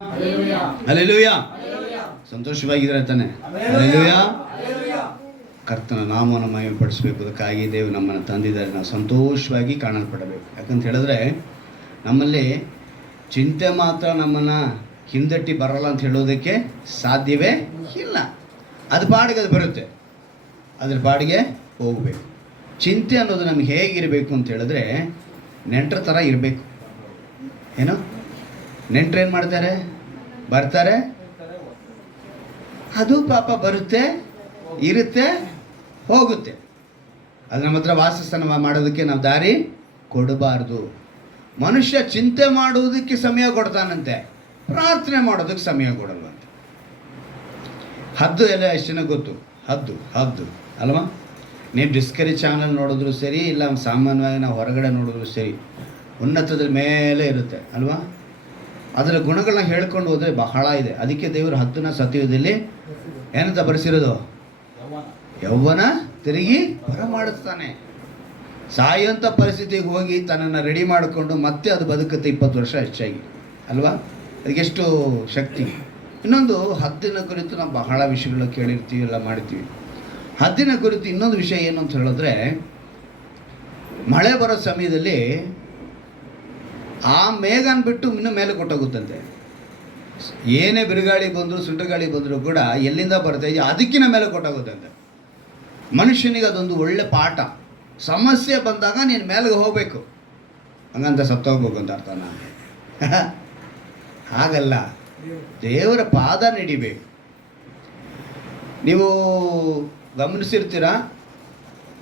Hallelujah. ಸಂತೋಷವಾಗಿದ್ರೆ ತಾನೆ. Hallelujah. ಕರ್ತನ ನಾಮವನ್ನು ಮಹಿಮೆಪಡಿಸಬೇಕು. ಅದಕ್ಕಾಗಿ ದೇವರು ನಮ್ಮನ್ನು ತಂದಿದ್ದಾರೆ. ನಾವು ಸಂತೋಷವಾಗಿ ಕಾಣಲ್ಪಡಬೇಕು. ಯಾಕಂತ ಹೇಳಿದ್ರೆ ನಮ್ಮಲ್ಲಿ ಚಿಂತೆ ಮಾತ್ರ ನಮ್ಮನ್ನು ಹಿಂದಟ್ಟಿ ಬರಲ್ಲ ಅಂತ ಹೇಳೋದಕ್ಕೆ ಸಾಧ್ಯವೇ ಇಲ್ಲ. ಅದು ಪಾಡಿಗೆ ಅದು ಬರುತ್ತೆ, ಅದ್ರ ಪಾಡಿಗೆ ಹೋಗಬೇಕು. ಚಿಂತೆ ಅನ್ನೋದು ನಮ್ಗೆ ಹೇಗಿರಬೇಕು ಅಂತ ಹೇಳಿದ್ರೆ ನೆಂಟರ ಥರ ಇರಬೇಕು. ಏನು ನೆಂಟರು ಏನು ಮಾಡ್ತಾರೆ? ಬರ್ತಾರೆ, ಅದು ಪಾಪ ಬರುತ್ತೆ, ಇರುತ್ತೆ, ಹೋಗುತ್ತೆ. ಅದು ನಮ್ಮ ಹತ್ರ ವಾಸಸ್ಥಾನ ಮಾಡೋದಕ್ಕೆ ನಾವು ದಾರಿ ಕೊಡಬಾರ್ದು. ಮನುಷ್ಯ ಚಿಂತೆ ಮಾಡುವುದಕ್ಕೆ ಸಮಯ ಕೊಡ್ತಾನಂತೆ, ಪ್ರಾರ್ಥನೆ ಮಾಡೋದಕ್ಕೆ ಸಮಯ ಕೊಡಲ್ವಂತೆ. ಹದ್ದು ಎಲ್ಲ ಎಷ್ಟು ಜನ ಗೊತ್ತು? ಹದ್ದು ಅಲ್ವಾ? ನೀವು ಡಿಸ್ಕವರಿ ಚಾನಲ್ ನೋಡಿದ್ರು ಸರಿ, ಇಲ್ಲ ಸಾಮಾನ್ಯವಾಗಿ ನಾವು ಹೊರಗಡೆ ನೋಡಿದ್ರು ಸರಿ, ಉನ್ನತದ ಮೇಲೆ ಇರುತ್ತೆ ಅಲ್ವಾ? ಅದರ ಗುಣಗಳನ್ನ ಹೇಳ್ಕೊಂಡು ಹೋದರೆ ಬಹಳ ಇದೆ. ಅದಕ್ಕೆ ದೇವರು ಹದ್ದನ್ನ ಸತ್ಯದಲ್ಲಿ ಏನಂತ ಬರೆಸಿರೋದು? ಯೌವನ ತಿರುಗಿ ಬರಮಾಡುತ್ತಾನೆ. ಸಾಯುವಂಥ ಪರಿಸ್ಥಿತಿಗೆ ಹೋಗಿ ತನ್ನನ್ನು ರೆಡಿ ಮಾಡಿಕೊಂಡು ಮತ್ತೆ ಅದು ಬದುಕುತ್ತೆ 20 ವರ್ಷ ಹೆಚ್ಚಾಗಿ ಅಲ್ವಾ? ಅದಕ್ಕೆಷ್ಟು ಶಕ್ತಿ. ಇನ್ನೊಂದು ಹದ್ದಿನ ಕುರಿತು ನಾವು ಬಹಳ ವಿಷಯಗಳು ಕೇಳಿರ್ತೀವಿ, ಎಲ್ಲ ಮಾಡ್ತೀವಿ. ಹದ್ದಿನ ಕುರಿತು ಇನ್ನೊಂದು ವಿಷಯ ಏನು ಅಂತ ಹೇಳಿದ್ರೆ, ಮಳೆ ಬರೋ ಸಮಯದಲ್ಲಿ ಆ ಮೇಘನ ಬಿಟ್ಟು ಇನ್ನು ಮೇಲೆ ಕೊಟ್ಟೋಗುತ್ತಂತೆ. ಏನೇ ಬಿರುಗಾಳಿ ಬಂದರೂ ಸುಂಟರಗಾಳಿ ಬಂದರೂ ಕೂಡ ಎಲ್ಲಿಂದ ಬರ್ತಾ ಇದೆಯೋ ಅದಕ್ಕಿಂತ ಮೇಲೆ ಕೊಟ್ಟೋಗುತ್ತಂತೆ. ಮನುಷ್ಯನಿಗೆ ಅದೊಂದು ಒಳ್ಳೆ ಪಾಠ. ಸಮಸ್ಯೆ ಬಂದಾಗ ನೀನು ಮೇಲೆಗೆ ಹೋಗಬೇಕು, ಹಂಗಂತ ಸತ್ತೋಗ್ಬೇಕು ಅಂತ ಅರ್ಥನ? ಹಾಗಲ್ಲ, ದೇವರ ಪಾದ ನಡಿಬೇಕು. ನೀವು ಗಮನಿಸಿರ್ತೀರ,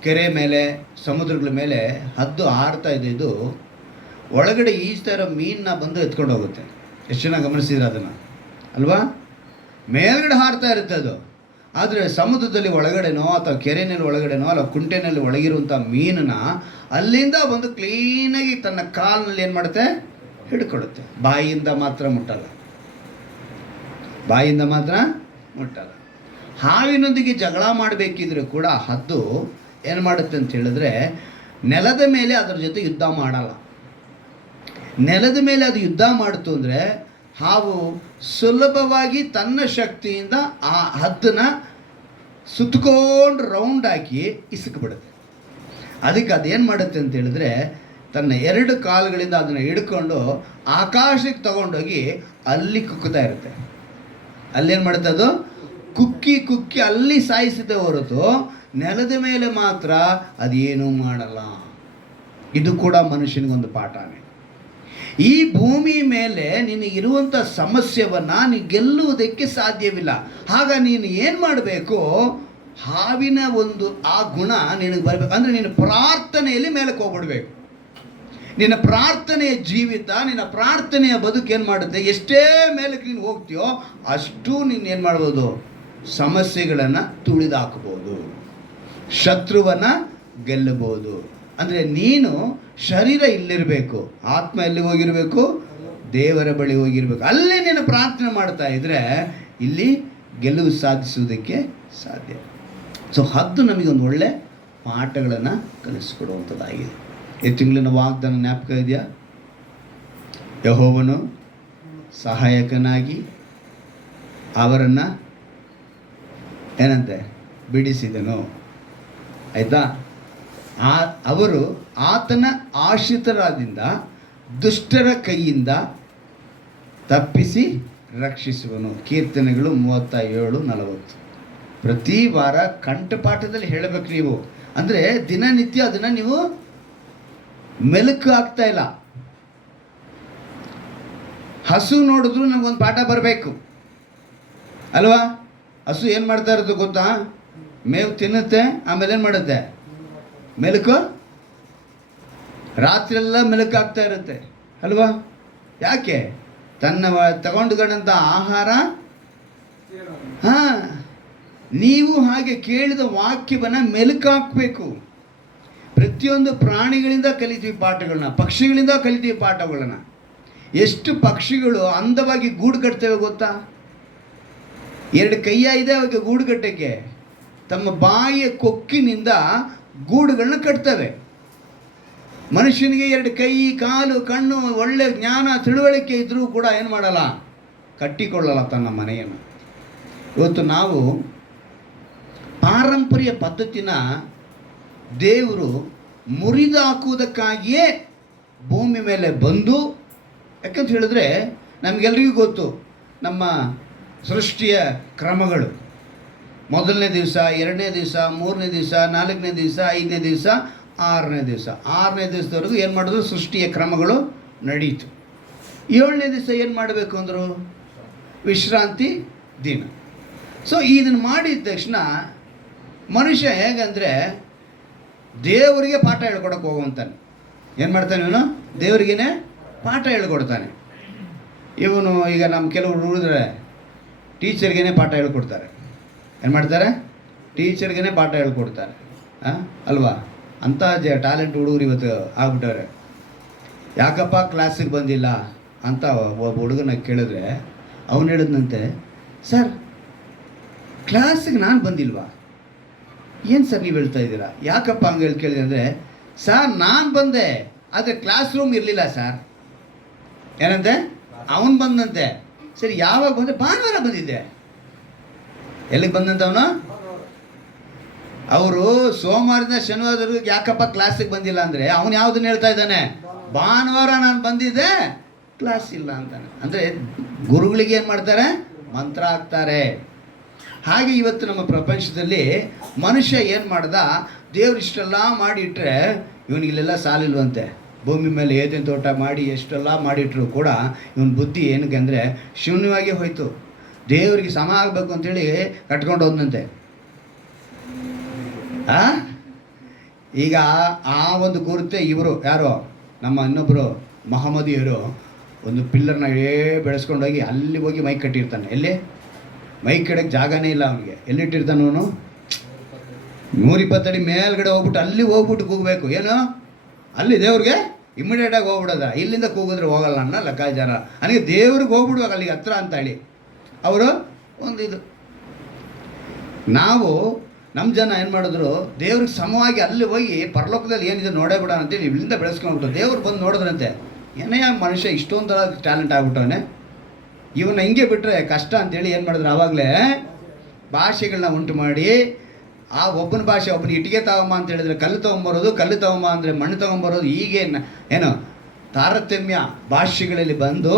ಕೆರೆ ಮೇಲೆ, ಸಮುದ್ರಗಳ ಮೇಲೆ ಹದ್ದು ಹಾರ್ತಾ ಇದ್ದು ಒಳಗಡೆ ಈಜ್ತಾ ಇರೋ ಮೀನನ್ನ ಬಂದು ಎತ್ಕೊಂಡು ಹೋಗುತ್ತೆ. ಎಷ್ಟು ಜನ ಗಮನಿಸಿದ್ರೆ ಅದನ್ನು ಅಲ್ವಾ? ಮೇಲ್ಗಡೆ ಹಾರ್ತಾ ಇರುತ್ತೆ ಅದು, ಆದರೆ ಸಮುದ್ರದಲ್ಲಿ ಒಳಗಡೆನೋ ಅಥವಾ ಕೆರೆಯಲ್ಲಿ ಒಳಗಡೆನೋ ಅಲ್ಲ ಕುಂಟೆನಲ್ಲಿ ಒಳಗಿರುವಂಥ ಮೀನನ್ನ ಅಲ್ಲಿಂದ ಬಂದು ಕ್ಲೀನಾಗಿ ತನ್ನ ಕಾಲಿನಲ್ಲಿ ಏನು ಮಾಡುತ್ತೆ? ಹಿಡ್ಕೊಳ್ಳುತ್ತೆ. ಬಾಯಿಯಿಂದ ಮಾತ್ರ ಮುಟ್ಟಲ್ಲ. ಹಾವಿನೊಂದಿಗೆ ಜಗಳ ಮಾಡಬೇಕಿದ್ರೆ ಕೂಡ ಹದ್ದು ಏನು ಮಾಡುತ್ತೆ ಅಂತ ಹೇಳಿದ್ರೆ, ನೆಲದ ಮೇಲೆ ಅದರ ಜೊತೆ ಯುದ್ಧ ಮಾಡಲ್ಲ. ನೆಲದ ಮೇಲೆ ಅದು ಯುದ್ಧ ಮಾಡ್ತು ಅಂದರೆ ಹಾವು ಸುಲಭವಾಗಿ ತನ್ನ ಶಕ್ತಿಯಿಂದ ಆ ಹದ್ದನ್ನ ಸುತ್ತಕೊಂಡು ರೌಂಡ್ ಹಾಕಿ ಇಸುಕ್ಬಿಡುತ್ತೆ. ಅದಕ್ಕೆ ಅದೇನು ಮಾಡುತ್ತೆ ಅಂತ ಹೇಳಿದ್ರೆ, ತನ್ನ 2 ಕಾಲುಗಳಿಂದ ಅದನ್ನು ಹಿಡ್ಕೊಂಡು ಆಕಾಶಕ್ಕೆ ತಗೊಂಡೋಗಿ ಅಲ್ಲಿ ಕುಕ್ಕುತ್ತಾ ಇರುತ್ತೆ. ಅಲ್ಲೇನು ಮಾಡುತ್ತೆ? ಅದು ಕುಕ್ಕಿ ಅಲ್ಲಿ ಸಾಯಿಸುತ್ತೆ ಹೊರತು ನೆಲದ ಮೇಲೆ ಮಾತ್ರ ಅದೇನೂ ಮಾಡಲ್ಲ. ಇದು ಕೂಡ ಮನುಷ್ಯನಿಗೊಂದು ಪಾಠನೇ. ಈ ಭೂಮಿ ಮೇಲೆ ನಿನಗಿರುವಂಥ ಸಮಸ್ಯೆಯನ್ನು ನೀನು ಗೆಲ್ಲುವುದಕ್ಕೆ ಸಾಧ್ಯವಿಲ್ಲ. ಆಗ ನೀನು ಏನು ಮಾಡಬೇಕು? ಹಾವಿನ ಒಂದು ಆ ಗುಣ ನಿನಗೆ ಬರಬೇಕು. ಅಂದರೆ ನೀನು ಪ್ರಾರ್ಥನೆಯಲ್ಲಿ ಮೇಲಕ್ಕೆ ಹೋಗ್ಬಿಡ್ಬೇಕು. ನಿನ್ನ ಪ್ರಾರ್ಥನೆಯ ಜೀವಿತ, ನಿನ್ನ ಪ್ರಾರ್ಥನೆಯ ಬದುಕು ಏನು ಮಾಡುತ್ತೆ? ಎಷ್ಟೇ ಮೇಲಕ್ಕೆ ನೀನು ಹೋಗ್ತೀಯೋ ಅಷ್ಟು ನೀನು ಏನು ಮಾಡ್ಬೋದು? ಸಮಸ್ಯೆಗಳನ್ನು ತುಳಿದಾಕಬಹುದು, ಶತ್ರುವನ್ನು ಗೆಲ್ಲಬಹುದು. ಅಂದರೆ ನೀನು ಶರೀರ ಇಲ್ಲಿರಬೇಕು, ಆತ್ಮ ಎಲ್ಲಿ ಹೋಗಿರಬೇಕು? ದೇವರ ಬಳಿ ಹೋಗಿರಬೇಕು. ಅಲ್ಲೇ ನೀನು ಪ್ರಾರ್ಥನೆ ಮಾಡ್ತಾ ಇದ್ದರೆ ಇಲ್ಲಿ ಗೆಲುವು ಸಾಧಿಸುವುದಕ್ಕೆ ಸಾಧ್ಯ. ಸೊ ಹದ್ದು ನಮಗೊಂದು ಒಳ್ಳೆ ಪಾಠಗಳನ್ನು ಕಲಿಸಿಕೊಡುವಂಥದ್ದಾಗಿದೆ. ಈ ತಿಂಗಳಿನ ವಾಗ್ದಾನ ಜ್ಞಾಪಕ ಇದೆಯಾ? ಯೆಹೋವನು ಸಹಾಯಕನಾಗಿ ಅವರನ್ನು ಏನಂತೆ ಬಿಡಿಸಿದನು. ಆಯಿತಾ? ಅವರು ಆತನ ಆಶ್ರಿತರಾದಿಂದ ದುಷ್ಟರ ಕೈಯಿಂದ ತಪ್ಪಿಸಿ ರಕ್ಷಿಸುವನು. ಕೀರ್ತನೆಗಳು 37:40. ಪ್ರತಿ ವಾರ ಕಂಠಪಾಠದಲ್ಲಿ ಹೇಳಬೇಕು ನೀವು. ಅಂದರೆ ದಿನನಿತ್ಯ ಅದನ್ನು ನೀವು ಮೆಲುಕು ಆಗ್ತಾ ಇಲ್ಲ. ಹಸು ನೋಡಿದ್ರು ನಮಗೊಂದು ಪಾಠ ಬರಬೇಕು ಅಲ್ವಾ? ಹಸು ಏನು ಮಾಡ್ತಾ ಇರೋದು ಗೊತ್ತಾ? ಮೇವು ತಿನ್ನುತ್ತೆ, ಆಮೇಲೆ ಏನು ಮಾಡುತ್ತೆ? ಮೆಲುಕು. ರಾತ್ರಿಯೆಲ್ಲ ಮೆಲುಕು ಆಗ್ತಾ ಇರುತ್ತೆ ಅಲ್ವಾ? ಯಾಕೆ? ತನ್ನ ತಗೊಂಡುಕೊಂಡಂಥ ಆಹಾರ. ನೀವು ಹಾಗೆ ಕೇಳಿದ ವಾಕ್ಯವನ್ನು ಮೆಲುಕು ಹಾಕಬೇಕು. ಪ್ರತಿಯೊಂದು ಪ್ರಾಣಿಗಳಿಂದ ಕಲಿತೀವಿ ಪಾಠಗಳನ್ನ, ಪಕ್ಷಿಗಳಿಂದ ಕಲಿತೀವಿ ಪಾಠಗಳನ್ನ. ಎಷ್ಟು ಪಕ್ಷಿಗಳು ಅಂದವಾಗಿ ಗೂಡು ಕಟ್ತೇವೆ ಗೊತ್ತಾ? 2 ಕೈಯ ಇದೆ ಅವಕ್ಕೆ ಗೂಡು ಕಟ್ಟಕ್ಕೆ. ತಮ್ಮ ಬಾಯಿಯ ಕೊಕ್ಕಿನಿಂದ ಗೂಡುಗಳನ್ನ ಕಟ್ತವೆ. ಮನುಷ್ಯನಿಗೆ 2 ಕೈ, ಕಾಲು, ಕಣ್ಣು, ಒಳ್ಳೆ ಜ್ಞಾನ, ತಿಳುವಳಿಕೆ ಇದ್ರೂ ಕೂಡ ಏನು ಮಾಡಲ್ಲ? ಕಟ್ಟಿಕೊಳ್ಳಲ್ಲ ತನ್ನ ಮನೆಯನ್ನು. ಇವತ್ತು ನಾವು ಪಾರಂಪರ್ಯ ಪದ್ಧತಿನ ದೇವರು ಮುರಿದು ಹಾಕುವುದಕ್ಕಾಗಿಯೇ ಭೂಮಿ ಮೇಲೆ ಬಂದು, ಯಾಕಂತ ಹೇಳಿದ್ರೆ ನಮಗೆಲ್ಲರಿಗೂ ಗೊತ್ತು ನಮ್ಮ ಸೃಷ್ಟಿಯ ಕ್ರಮಗಳು. ಮೊದಲನೇ ದಿವಸ, ಎರಡನೇ ದಿವಸ, ಮೂರನೇ ದಿವಸ, ನಾಲ್ಕನೇ ದಿವಸ, ಐದನೇ ದಿವಸ, ಆರನೇ ದಿವಸ. ಆರನೇ ದಿವಸದವರೆಗೂ ಏನು ಮಾಡಿದ್ರು? ಸೃಷ್ಟಿಯ ಕ್ರಮಗಳು ನಡೀತು. ಏಳನೇ ದಿವಸ ಏನು ಮಾಡಬೇಕು ಅಂದರು? ವಿಶ್ರಾಂತಿ ದಿನ. ಸೊ ಇದನ್ನು ಮಾಡಿದ ತಕ್ಷಣ ಮನುಷ್ಯ ಹೇಗಂದರೆ ದೇವರಿಗೆ ಪಾಠ ಹೇಳ್ಕೊಡಕ್ಕೆ ಹೋಗುವಂತಾನೆ. ಏನು ಮಾಡ್ತಾನೆ ಇವನು? ದೇವರಿಗೇ ಪಾಠ ಹೇಳ್ಕೊಡ್ತಾನೆ. ಇವನು ಈಗ ನಮ್ಮ ಕೆಲವರು ನೋಡಿದ್ರೆ ಟೀಚರ್ಗೇ ಪಾಠ ಹೇಳ್ಕೊಡ್ತಾರೆ. ಏನು ಮಾಡ್ತಾರೆ? ಟೀಚರ್ಗೇ ಪಾಠ ಹೇಳ್ಕೊಡ್ತಾರೆ. ಅಲ್ವಾ? ಅಂಥ ಟ್ಯಾಲೆಂಟ್ ಹುಡುಗರು ಇವತ್ತು ಆಗ್ಬಿಟ್ಟವ್ರೆ. ಯಾಕಪ್ಪ ಕ್ಲಾಸಿಗೆ ಬಂದಿಲ್ಲ ಅಂತ ಒಬ್ಬ ಹುಡುಗನ ಕೇಳಿದ್ರೆ ಅವನು ಹೇಳಿದ್ನಂತೆ, ಸರ್ ಕ್ಲಾಸಿಗೆ ನಾನು ಬಂದಿಲ್ವಾ? ಏನು ಸರ್ ನೀವು ಹೇಳ್ತಾ ಇದ್ದೀರಾ? ಯಾಕಪ್ಪ ಹಂಗೆ ಹೇಳಿ ಕೇಳಿದೆ ಅಂದರೆ, ಸರ್ ನಾನು ಬಂದೆ ಆದರೆ ಕ್ಲಾಸ್ ರೂಮ್ ಇರಲಿಲ್ಲ ಸರ್. ಏನಂತೆ? ಅವನು ಬಂದಂತೆ. ಸರಿ, ಯಾವಾಗ ಬಂದೆ? ಭಾನುವಾರ ಬಂದಿದ್ದೆ. ಎಲ್ಲಿಗೆ ಬಂದಂತೆ ಅವನು? ಅವರು ಸೋಮವಾರದಿಂದ ಶನಿವಾರದವರೆಗೂ ಯಾಕಪ್ಪ ಕ್ಲಾಸಿಗೆ ಬಂದಿಲ್ಲ ಅಂದರೆ ಅವನು ಯಾವುದನ್ನು ಹೇಳ್ತಾ ಇದ್ದಾನೆ? ಭಾನುವಾರ ನಾನು ಬಂದಿದ್ದೆ, ಕ್ಲಾಸ್ ಇಲ್ಲ ಅಂತಾನೆ. ಅಂದರೆ ಗುರುಗಳಿಗೆ ಏನು ಮಾಡ್ತಾರೆ? ಮಂತ್ರ ಹಾಕ್ತಾರೆ. ಹಾಗೆ ಇವತ್ತು ನಮ್ಮ ಪ್ರಪಂಚದಲ್ಲಿ ಮನುಷ್ಯ ಏನು ಮಾಡ್ದ? ದೇವ್ರು ಇಷ್ಟೆಲ್ಲ ಮಾಡಿಟ್ರೆ ಇವನಿಗೆಲ್ಲ ಸಾಲಿಲ್ವಂತೆ. ಭೂಮಿ ಮೇಲೆ ಏದೇನು ತೋಟ ಮಾಡಿ ಎಷ್ಟೆಲ್ಲ ಮಾಡಿಟ್ರು ಕೂಡ ಇವನ ಬುದ್ಧಿ ಏನಕ್ಕೆ ಅಂದರೆ ಶೂನ್ಯವಾಗಿ ಹೋಯಿತು. ದೇವರಿಗೆ ಸಮ ಆಗಬೇಕು ಅಂತೇಳಿ ಕಟ್ಕೊಂಡು ಹೋದಂತೆ. ಈಗ ಆ ಒಂದು ಕುರಿತೆ ಇವರು ಯಾರೋ ನಮ್ಮ ಇನ್ನೊಬ್ಬರು ಮಹಮ್ಮದಿಯರು ಒಂದು ಪಿಲ್ಲರ್ನ ಬೆಳೆಸ್ಕೊಂಡೋಗಿ ಅಲ್ಲಿ ಹೋಗಿ ಮೈಕ್ ಕಟ್ಟಿರ್ತಾನೆ. ಎಲ್ಲಿ? ಮೈಕ್ ಕಟ್ಟಕ್ಕೆ ಜಾಗನೇ ಇಲ್ಲ ಅವನಿಗೆ. ಎಲ್ಲಿಟ್ಟಿರ್ತಾನೆ ಅವನು? 120 ಅಡಿ ಮೇಲ್ಗಡೆ ಹೋಗ್ಬಿಟ್ಟು ಅಲ್ಲಿ ಹೋಗ್ಬಿಟ್ಟು ಕೂಗಬೇಕು. ಏನು? ಅಲ್ಲಿ ದೇವ್ರಿಗೆ ಇಮಿಡಿಯೇಟಾಗಿ ಹೋಗ್ಬಿಡೋದ? ಇಲ್ಲಿಂದ ಕೂಗಿದ್ರೆ ಹೋಗಲ್ಲ ಅನ್ನೋ ಲೆಕ್ಕಾಚಾರ. ನನಗೆ ದೇವ್ರಿಗೆ ಹೋಗ್ಬಿಡುವಾಗ ಅಲ್ಲಿಗೆ ಹತ್ರ ಅಂತ ಹೇಳಿ ಅವರು ಒಂದಿದು. ನಾವು ನಮ್ಮ ಜನ ಏನು ಮಾಡಿದ್ರು? ದೇವ್ರಿಗೆ ಸಮವಾಗಿ ಅಲ್ಲಿ ಹೋಗಿ ಪರಲೋಕದಲ್ಲಿ ಏನಿದೆ ನೋಡೇ ಬಿಡೋಣ ಅಂತೇಳಿ ಇಲ್ಲಿಂದ ಬೆಳೆಸ್ಕೊಂಡ್ಬಿಟ್ಟು ದೇವ್ರು ಬಂದು ನೋಡಿದ್ರಂತೆ, ಏನೇ ಮನುಷ್ಯ ಇಷ್ಟೊಂಥರ ಟ್ಯಾಲೆಂಟ್ ಆಗ್ಬಿಟ್ಟವನೆ, ಇವನ್ನ ಹಿಂಗೆ ಬಿಟ್ಟರೆ ಕಷ್ಟ ಅಂತೇಳಿ ಏನು ಮಾಡಿದ್ರು? ಆವಾಗಲೇ ಭಾಷೆಗಳನ್ನ ಉಂಟು ಮಾಡಿ ಆ ಒಬ್ಬನ ಭಾಷೆ ಒಬ್ಬನ ಇಟ್ಟಿಗೆ ತಗೊಂಬ ಅಂತ ಹೇಳಿದ್ರೆ ಕಲ್ಲು ತೊಗೊಂಬರೋದು, ಕಲ್ಲು ತೊಗೊಂಬ ಅಂದರೆ ಮಣ್ಣು ತೊಗೊಂಬರೋದು, ಹೀಗೆ ಏನು ತಾರತಮ್ಯ ಭಾಷೆಗಳಲ್ಲಿ ಬಂದು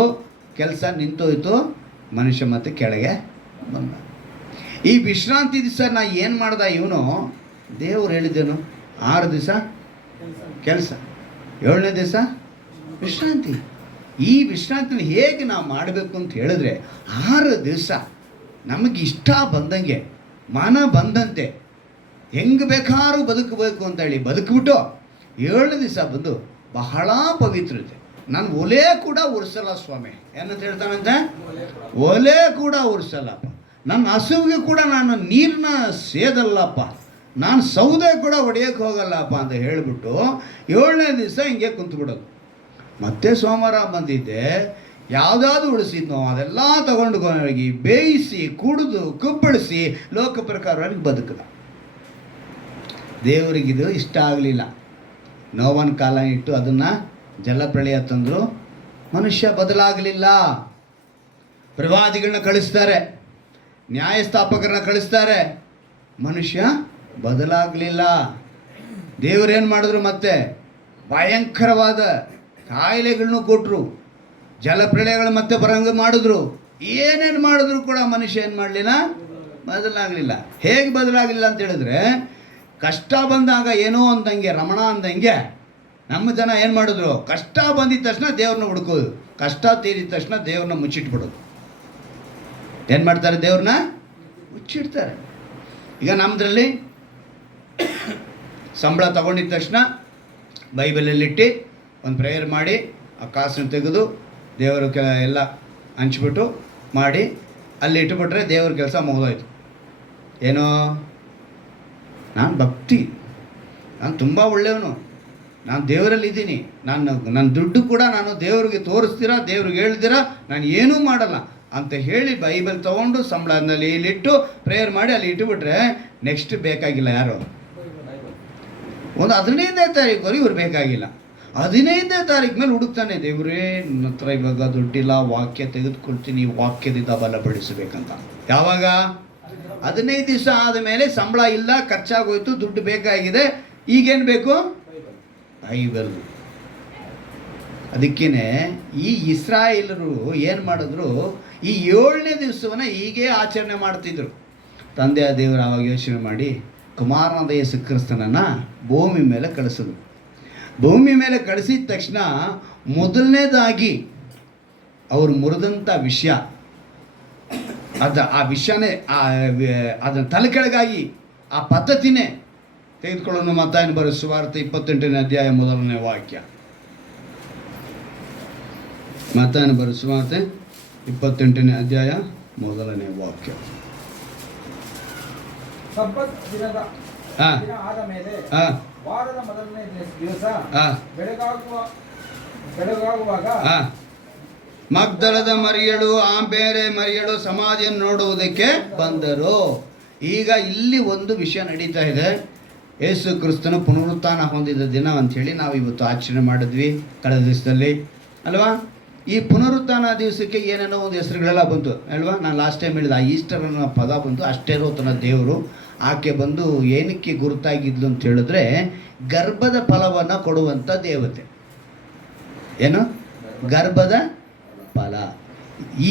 ಕೆಲಸ ನಿಂತೋಯ್ತು. ಮನುಷ್ಯ ಮತ್ತೆ ಕೆಳಗೆ ಬಂದ. ಈ ವಿಶ್ರಾಂತಿ ದಿವಸ ನಾ ಏನು ಮಾಡ್ದ? ಇವನು ದೇವ್ರು ಹೇಳಿದ್ದೇನು? 6 ದಿವಸ ಕೆಲಸ, 7ನೇ ದಿವಸ ವಿಶ್ರಾಂತಿ. ಈ ವಿಶ್ರಾಂತಿನ ಹೇಗೆ ನಾವು ಮಾಡಬೇಕು ಅಂತ ಹೇಳಿದ್ರೆ 6 ದಿವಸ ನಮಗೆ ಇಷ್ಟ ಬಂದಂಗೆ ಮನ ಬಂದಂತೆ ಹೆಂಗೆ ಬೇಕಾದ್ರೂ ಬದುಕಬೇಕು ಅಂತ ಹೇಳಿ ಬದುಕಿಬಿಟ್ಟು 7ನೇ ದಿವಸ ಬಂದು ಬಹಳ ಪವಿತ್ರತೆ. ನಾನು ಒಲೆ ಕೂಡ ಉರ್ಸಲ್ಲ ಸ್ವಾಮಿ. ಏನಂತ ಹೇಳ್ತಾನಂತೆ? ಒಲೆ ಕೂಡ ಉರ್ಸಲ್ಲಪ್ಪ. ನನ್ನ ಹಸುವಿಗೆ ಕೂಡ ನಾನು ನೀರನ್ನ ಸೇದಲ್ಲಪ್ಪ. ನಾನು ಸೌದೆ ಕೂಡ ಹೊಡೆಯೋಕ್ಕೆ ಹೋಗಲ್ಲಪ್ಪ ಅಂತ ಹೇಳಿಬಿಟ್ಟು 7ನೇ ದಿವಸ ಹಿಂಗೆ ಕುಂತ್ಬಿಡೋದು. ಮತ್ತೆ ಸೋಮವಾರ ಬಂದಿದ್ದೆ, ಯಾವುದಾದ್ರು ಉಳಿಸಿದ್ನೋ ಅದೆಲ್ಲ ತಗೊಂಡು ಹೋಗಿ ಬೇಯಿಸಿ ಕುಡಿದು ಕುಪ್ಪಳಿಸಿ ಲೋಕ ಪ್ರಕಾರವಾಗಿ ಬದುಕದ. ದೇವರಿಗಿದು ಇಷ್ಟ ಆಗಲಿಲ್ಲ. ನೋವನ ಕಾಲ ಇಟ್ಟು ಅದನ್ನು ಜಲಪ್ರಳಯ ತಂದರು. ಮನುಷ್ಯ ಬದಲಾಗಲಿಲ್ಲ. ಪ್ರವಾದಿಗಳನ್ನ ಕಳಿಸ್ತಾರೆ, ನ್ಯಾಯಸ್ಥಾಪಕರನ್ನ ಕಳಿಸ್ತಾರೆ, ಮನುಷ್ಯ ಬದಲಾಗಲಿಲ್ಲ. ದೇವರೇನು ಮಾಡಿದ್ರು? ಮತ್ತೆ ಭಯಂಕರವಾದ ಕಾಯಿಲೆಗಳನ್ನೂ ಕೊಟ್ಟರು, ಜಲಪ್ರಳಯಗಳು ಮತ್ತೆ ಬರಂಗ ಮಾಡಿದ್ರು. ಏನೇನು ಮಾಡಿದ್ರು ಕೂಡ ಮನುಷ್ಯ ಏನು ಮಾಡಲಿಲ್ಲ? ಬದಲಾಗಲಿಲ್ಲ. ಹೇಗೆ ಬದಲಾಗಲಿಲ್ಲ ಅಂತ ಹೇಳಿದ್ರೆ, ಕಷ್ಟ ಬಂದಾಗ ಏನೋ ಅಂದಂಗೆ ರಮಣ ಅಂದಂಗೆ ನಮ್ಮ ಜನ ಏನು ಮಾಡಿದ್ರು? ಕಷ್ಟ ಬಂದಿದ ತಕ್ಷಣ ದೇವ್ರನ್ನ ಹುಡ್ಕೋದು, ಕಷ್ಟ ತೀರಿದ ತಕ್ಷಣ ದೇವ್ರನ್ನ ಮುಚ್ಚಿಟ್ಬಿಡೋದು. ಏನು ಮಾಡ್ತಾರೆ? ದೇವ್ರನ್ನ ಮುಚ್ಚಿಡ್ತಾರೆ. ಈಗ ನಮ್ಮದ್ರಲ್ಲಿ ಸಂಬಳ ತಗೊಂಡಿದ್ದ ತಕ್ಷಣ ಬೈಬಲಲ್ಲಿಟ್ಟು ಒಂದು ಪ್ರೇಯರ್ ಮಾಡಿ ಆ ಕಾಸನ್ನು ತೆಗೆದು ದೇವರು ಎಲ್ಲ ಹಂಚ್ಬಿಟ್ಟು ಮಾಡಿ ಅಲ್ಲಿ ಇಟ್ಟುಬಿಟ್ರೆ ದೇವ್ರ ಕೆಲಸ ಮುಗಿದೋಯ್ತು. ಏನೋ ನಾನು ಭಕ್ತಿ, ನಾನು ತುಂಬ ಒಳ್ಳೆಯವನು, ನಾನು ದೇವರಲ್ಲಿದ್ದೀನಿ, ನನ್ನ ದುಡ್ಡು ಕೂಡ ನಾನು ದೇವ್ರಿಗೆ ತೋರಿಸ್ತೀರಾ, ದೇವ್ರಿಗೆ ಹೇಳ್ತೀರಾ, ನಾನು ಏನೂ ಮಾಡಲ್ಲ ಅಂತ ಹೇಳಿ ಬೈಬಲ್ ತೊಗೊಂಡು ಸಂಬಳದಲ್ಲಿ ಇಲ್ಲಿಟ್ಟು ಪ್ರೇಯರ್ ಮಾಡಿ ಅಲ್ಲಿ ಇಟ್ಟುಬಿಟ್ರೆ ನೆಕ್ಸ್ಟ್ ಬೇಕಾಗಿಲ್ಲ ಯಾರು? ಒಂದು 15ನೇ ತಾರೀಕು ಇವ್ರು ಬೇಕಾಗಿಲ್ಲ. 15ನೇ ತಾರೀಕು ಮೇಲೆ ಹುಡುಕ್ತಾನೆ, ದೇವರೇ ನನ್ನ ಹತ್ರ ಇವಾಗ ದುಡ್ಡಿಲ್ಲ, ವಾಕ್ಯ ತೆಗೆದುಕೊಳ್ತೀನಿ, ವಾಕ್ಯದಿಂದ ಬಲಪಡಿಸಬೇಕಂತ. ಯಾವಾಗ? 15 ದಿವಸ ಆದಮೇಲೆ ಸಂಬಳ ಇಲ್ಲ, ಖರ್ಚಾಗೋಯ್ತು, ದುಡ್ಡು ಬೇಕಾಗಿದೆ, ಈಗೇನು ಬೇಕು? ಬೈಬಲ್. ಅದಕ್ಕೇನೆ ಈ ಇಸ್ರಾಯೇಲರು ಏನು ಮಾಡಿದ್ರು, ಈ 7ನೇ ದಿವಸವನ್ನು ಹೀಗೆ ಆಚರಣೆ ಮಾಡ್ತಿದ್ರು. ತಂದೆಯ ದೇವರು ಆವಾಗ ಯೋಚನೆ ಮಾಡಿ ಕುಮಾರನಾದ ಯೇಸು ಕ್ರಿಸ್ತನನ್ನು ಭೂಮಿ ಮೇಲೆ ಕಳಿಸಿದ್ರು. ಭೂಮಿ ಮೇಲೆ ಕಳಿಸಿದ ತಕ್ಷಣ ಮೊದಲನೇದಾಗಿ ಅವರು ಮುರಿದಂಥ ವಿಷಯ, ಆ ವಿಷಯನೇ ಅದನ್ನು ತಲೆಕೆಳಗಾಗಿ ಆ ಪದ್ಧತಿನೇ ತೆಗೆದುಕೊಳ್ಳೋಣ. ಮತ್ತಾಯನ ಬರೆದ ಸುವಾರ್ತೆ 28ನೇ ಅಧ್ಯಾಯ 1ನೇ ವಾಕ್ಯ. ಮತ್ತಾಯನ ಬರೆದ ಸುವಾರ್ತೆ 28ನೇ ಅಧ್ಯಾಯ 1ನೇ ವಾಕ್ಯ. ಸಬ್ಬತ್ ದಿನದ ದಿನ ಆದ ಮೇಲೆ ವಾರದ ಮೊದಲನೇ ದಿವಸ ಬೆಳಗಾಗುವಾಗ ಮಗ್ದಲದ ಮರಿಯಳು ಬೇರೆ ಮರಿಯಳು ಸಮಾಧಿಯನ್ನು ನೋಡುವುದಕ್ಕೆ ಬಂದರು. ಈಗ ಇಲ್ಲಿ ಒಂದು ವಿಷಯ ನಡೀತಾ ಇದೆ. ಯೇಸು ಕ್ರಿಸ್ತನು ಪುನರುತ್ಥಾನ ಹೊಂದಿದ ದಿನ ಅಂಥೇಳಿ ನಾವು ಇವತ್ತು ಆಚರಣೆ ಮಾಡಿದ್ವಿ ಕಳೆದ ದಿವಸದಲ್ಲಿ ಅಲ್ವಾ. ಈ ಪುನರುತ್ಥಾನ ದಿವಸಕ್ಕೆ ಏನೇನೋ ಒಂದು ಹೆಸರುಗಳೆಲ್ಲ ಬಂತು ಅಲ್ವಾ. ನಾನು ಲಾಸ್ಟ್ ಟೈಮ್ ಹೇಳಿದ, ಆ ಈಸ್ಟರ್ ಅನ್ನೋ ಪದ ಬಂತು. ಅಷ್ಟೇರೋತನ ದೇವರು ಆಕೆ ಬಂದು ಏನಕ್ಕೆ ಗುರುತಾಗಿದ್ಲು ಅಂತ ಹೇಳಿದ್ರೆ, ಗರ್ಭದ ಫಲವನ್ನು ಕೊಡುವಂಥ ದೇವತೆ. ಏನು? ಗರ್ಭದ ಫಲ. ಈ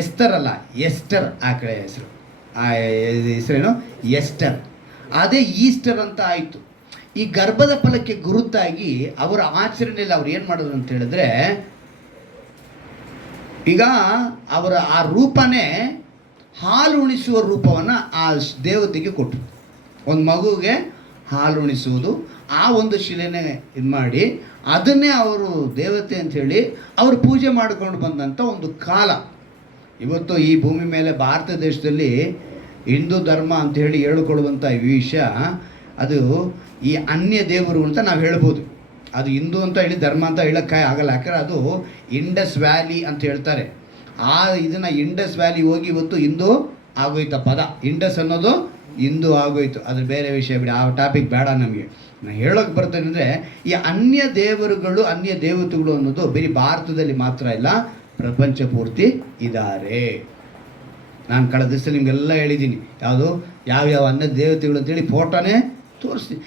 ಎಸ್ತರ್ ಅಲ್ಲ, ಎಸ್ಟರ್ ಆ ಕಡೆ ಹೆಸರು. ಆ ಹೆಸರೇನು? ಎಸ್ಟರ್. ಅದೇ ಈಸ್ಟರ್ ಅಂತ ಆಯಿತು. ಈ ಗರ್ಭದ ಫಲಕ್ಕೆ ಗುರುತಾಗಿ ಅವರ ಆಚರಣೆಯಲ್ಲಿ ಅವ್ರು ಏನು ಮಾಡಿದ್ರು ಅಂತ ಹೇಳಿದ್ರೆ, ಈಗ ಅವರ ಆ ರೂಪನೇ ಹಾಲು ಉಣಿಸುವ ರೂಪವನ್ನು ಆ ದೇವತೆಗೆ ಕೊಟ್ಟರು. ಒಂದು ಮಗುವಿಗೆ ಹಾಲು ಉಣಿಸುವುದು, ಆ ಒಂದು ಶಿಲೆನೇ ಇದು ಮಾಡಿ ಅದನ್ನೇ ಅವರು ದೇವತೆ ಅಂಥೇಳಿ ಅವರು ಪೂಜೆ ಮಾಡಿಕೊಂಡು ಬಂದಂಥ ಒಂದು ಕಾಲ. ಇವತ್ತು ಈ ಭೂಮಿ ಮೇಲೆ ಭಾರತ ದೇಶದಲ್ಲಿ ಹಿಂದೂ ಧರ್ಮ ಅಂಥೇಳಿ ಹೇಳಿಕೊಳ್ಳುವಂಥ ಈ ವಿಷಯ, ಅದು ಈ ಅನ್ಯ ದೇವರು ಅಂತ ನಾವು ಹೇಳ್ಬೋದು. ಅದು ಹಿಂದೂ ಅಂತ ಹೇಳಿ ಧರ್ಮ ಅಂತ ಹೇಳೋಕ್ಕೆ ಆಗಲ್ಲ. ಯಾಕಂದರೆ ಅದು ಇಂಡಸ್ ವ್ಯಾಲಿ ಅಂತ ಹೇಳ್ತಾರೆ. ಇದನ್ನು ಇಂಡಸ್ ವ್ಯಾಲಿ ಹೋಗಿ ಇವತ್ತು ಹಿಂದೂ ಆಗೋಯ್ತು. ಪದ ಇಂಡಸ್ ಅನ್ನೋದು ಹಿಂದೂ ಆಗೋಯ್ತು. ಅದು ಬೇರೆ ವಿಷಯ ಬಿಡಿ, ಆ ಟಾಪಿಕ್ ಬೇಡ ನಮಗೆ. ನಾನು ಹೇಳೋಕ್ಕೆ ಬರ್ತೇನೆ ಅಂದರೆ, ಈ ಅನ್ಯ ದೇವರುಗಳು, ಅನ್ಯ ದೇವತೆಗಳು ಅನ್ನೋದು ಬರೀ ಭಾರತದಲ್ಲಿ ಮಾತ್ರ ಇಲ್ಲ, ಪ್ರಪಂಚ ಪೂರ್ತಿ ಇದ್ದಾರೆ. ನಾನು ಕಳೆದ ದಿವಸ ನಿಮಗೆಲ್ಲ ಹೇಳಿದ್ದೀನಿ, ಯಾವುದು ಯಾವ್ಯಾವ ಅನ್ಯ ದೇವತೆಗಳು ಅಂತೇಳಿ ಫೋಟೋನೇ ತೋರಿಸ್ತೀನಿ.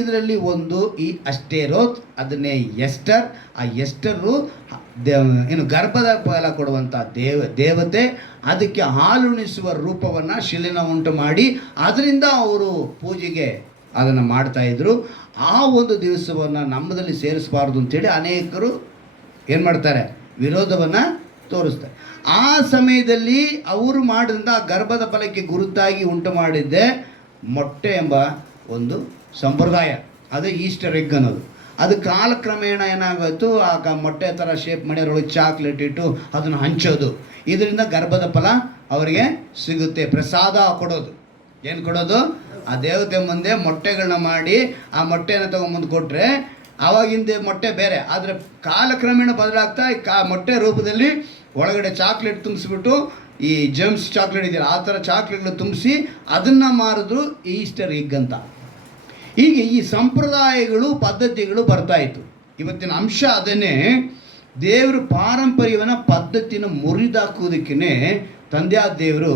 ಇದರಲ್ಲಿ ಒಂದು ಈ ಅಷ್ಟೇರೋತ್, ಅದನ್ನೇ ಎಸ್ಟರ್. ಆ ಎಸ್ಟರು ಏನು ಗರ್ಭದ ಫಲ ಕೊಡುವಂಥ ದೇವತೆ. ಅದಕ್ಕೆ ಹಾಲುಣಿಸುವ ರೂಪವನ್ನು ಶಿಲೆನ ಉಂಟು ಮಾಡಿ ಅದರಿಂದ ಅವರು ಪೂಜೆಗೆ ಅದನ್ನು ಮಾಡ್ತಾಯಿದ್ರು. ಆ ಒಂದು ದಿವಸವನ್ನು ನಮ್ಮದಲ್ಲಿ ಸೇರಿಸಬಾರ್ದು ಅಂತೇಳಿ ಅನೇಕರು ಏನು ಮಾಡ್ತಾರೆ, ವಿರೋಧವನ್ನು ತೋರಿಸ್ತಾರೆ. ಆ ಸಮಯದಲ್ಲಿ ಅವರು ಮಾಡಿದಂಥ ಗರ್ಭದ ಫಲಕ್ಕೆ ಗುರುತಾಗಿ ಉಂಟು ಮಾಡಿದ್ದೆ ಮೊಟ್ಟೆ ಎಂಬ ಒಂದು ಸಂಪ್ರದಾಯ. ಅದು ಈಸ್ಟರ್ ಎಗ್ ಅನ್ನೋದು. ಅದು ಕಾಲಕ್ರಮೇಣ ಏನಾಗೋಯ್ತು, ಆ ಮೊಟ್ಟೆ ಥರ ಶೇಪ್ ಮಾಡಿ ಅದರೊಳಗೆ ಚಾಕ್ಲೇಟ್ ಇಟ್ಟು ಅದನ್ನು ಹಂಚೋದು. ಇದರಿಂದ ಗರ್ಭದ ಫಲ ಅವರಿಗೆ ಸಿಗುತ್ತೆ. ಪ್ರಸಾದ ಕೊಡೋದು. ಏನು ಕೊಡೋದು? ಆ ದೇವತೆ ಮುಂದೆ ಮೊಟ್ಟೆಗಳನ್ನ ಮಾಡಿ ಆ ಮೊಟ್ಟೆನ ತೊಗೊಂಬಂದು ಕೊಟ್ಟರೆ ಆವಾಗಿಂದ ಮೊಟ್ಟೆ ಬೇರೆ. ಆದರೆ ಕಾಲಕ್ರಮೇಣ ಬದಲಾಗ್ತಾ ಮೊಟ್ಟೆ ರೂಪದಲ್ಲಿ ಒಳಗಡೆ ಚಾಕ್ಲೇಟ್ ತುಂಬಿಸ್ಬಿಟ್ಟು, ಈ ಜಮ್ಸ್ ಚಾಕ್ಲೇಟ್ ಇದೆಯಲ್ಲ ಆ ಥರ ಚಾಕ್ಲೇಟ್ಗಳು ತುಂಬಿಸಿ ಅದನ್ನು ಮಾರಿದ್ರು ಈಸ್ಟರ್ ಎಗ್ ಅಂತ. ಹೀಗೆ ಈ ಸಂಪ್ರದಾಯಗಳು, ಪದ್ಧತಿಗಳು ಬರ್ತಾಯಿತ್ತು. ಇವತ್ತಿನ ಅಂಶ ಅದನ್ನೇ. ದೇವರು ಪಾರಂಪರ್ಯವನ್ನು, ಪದ್ಧತಿನ ಮುರಿದಾಕುವುದಕ್ಕೇ ತಂದೆಯಾದ ದೇವರು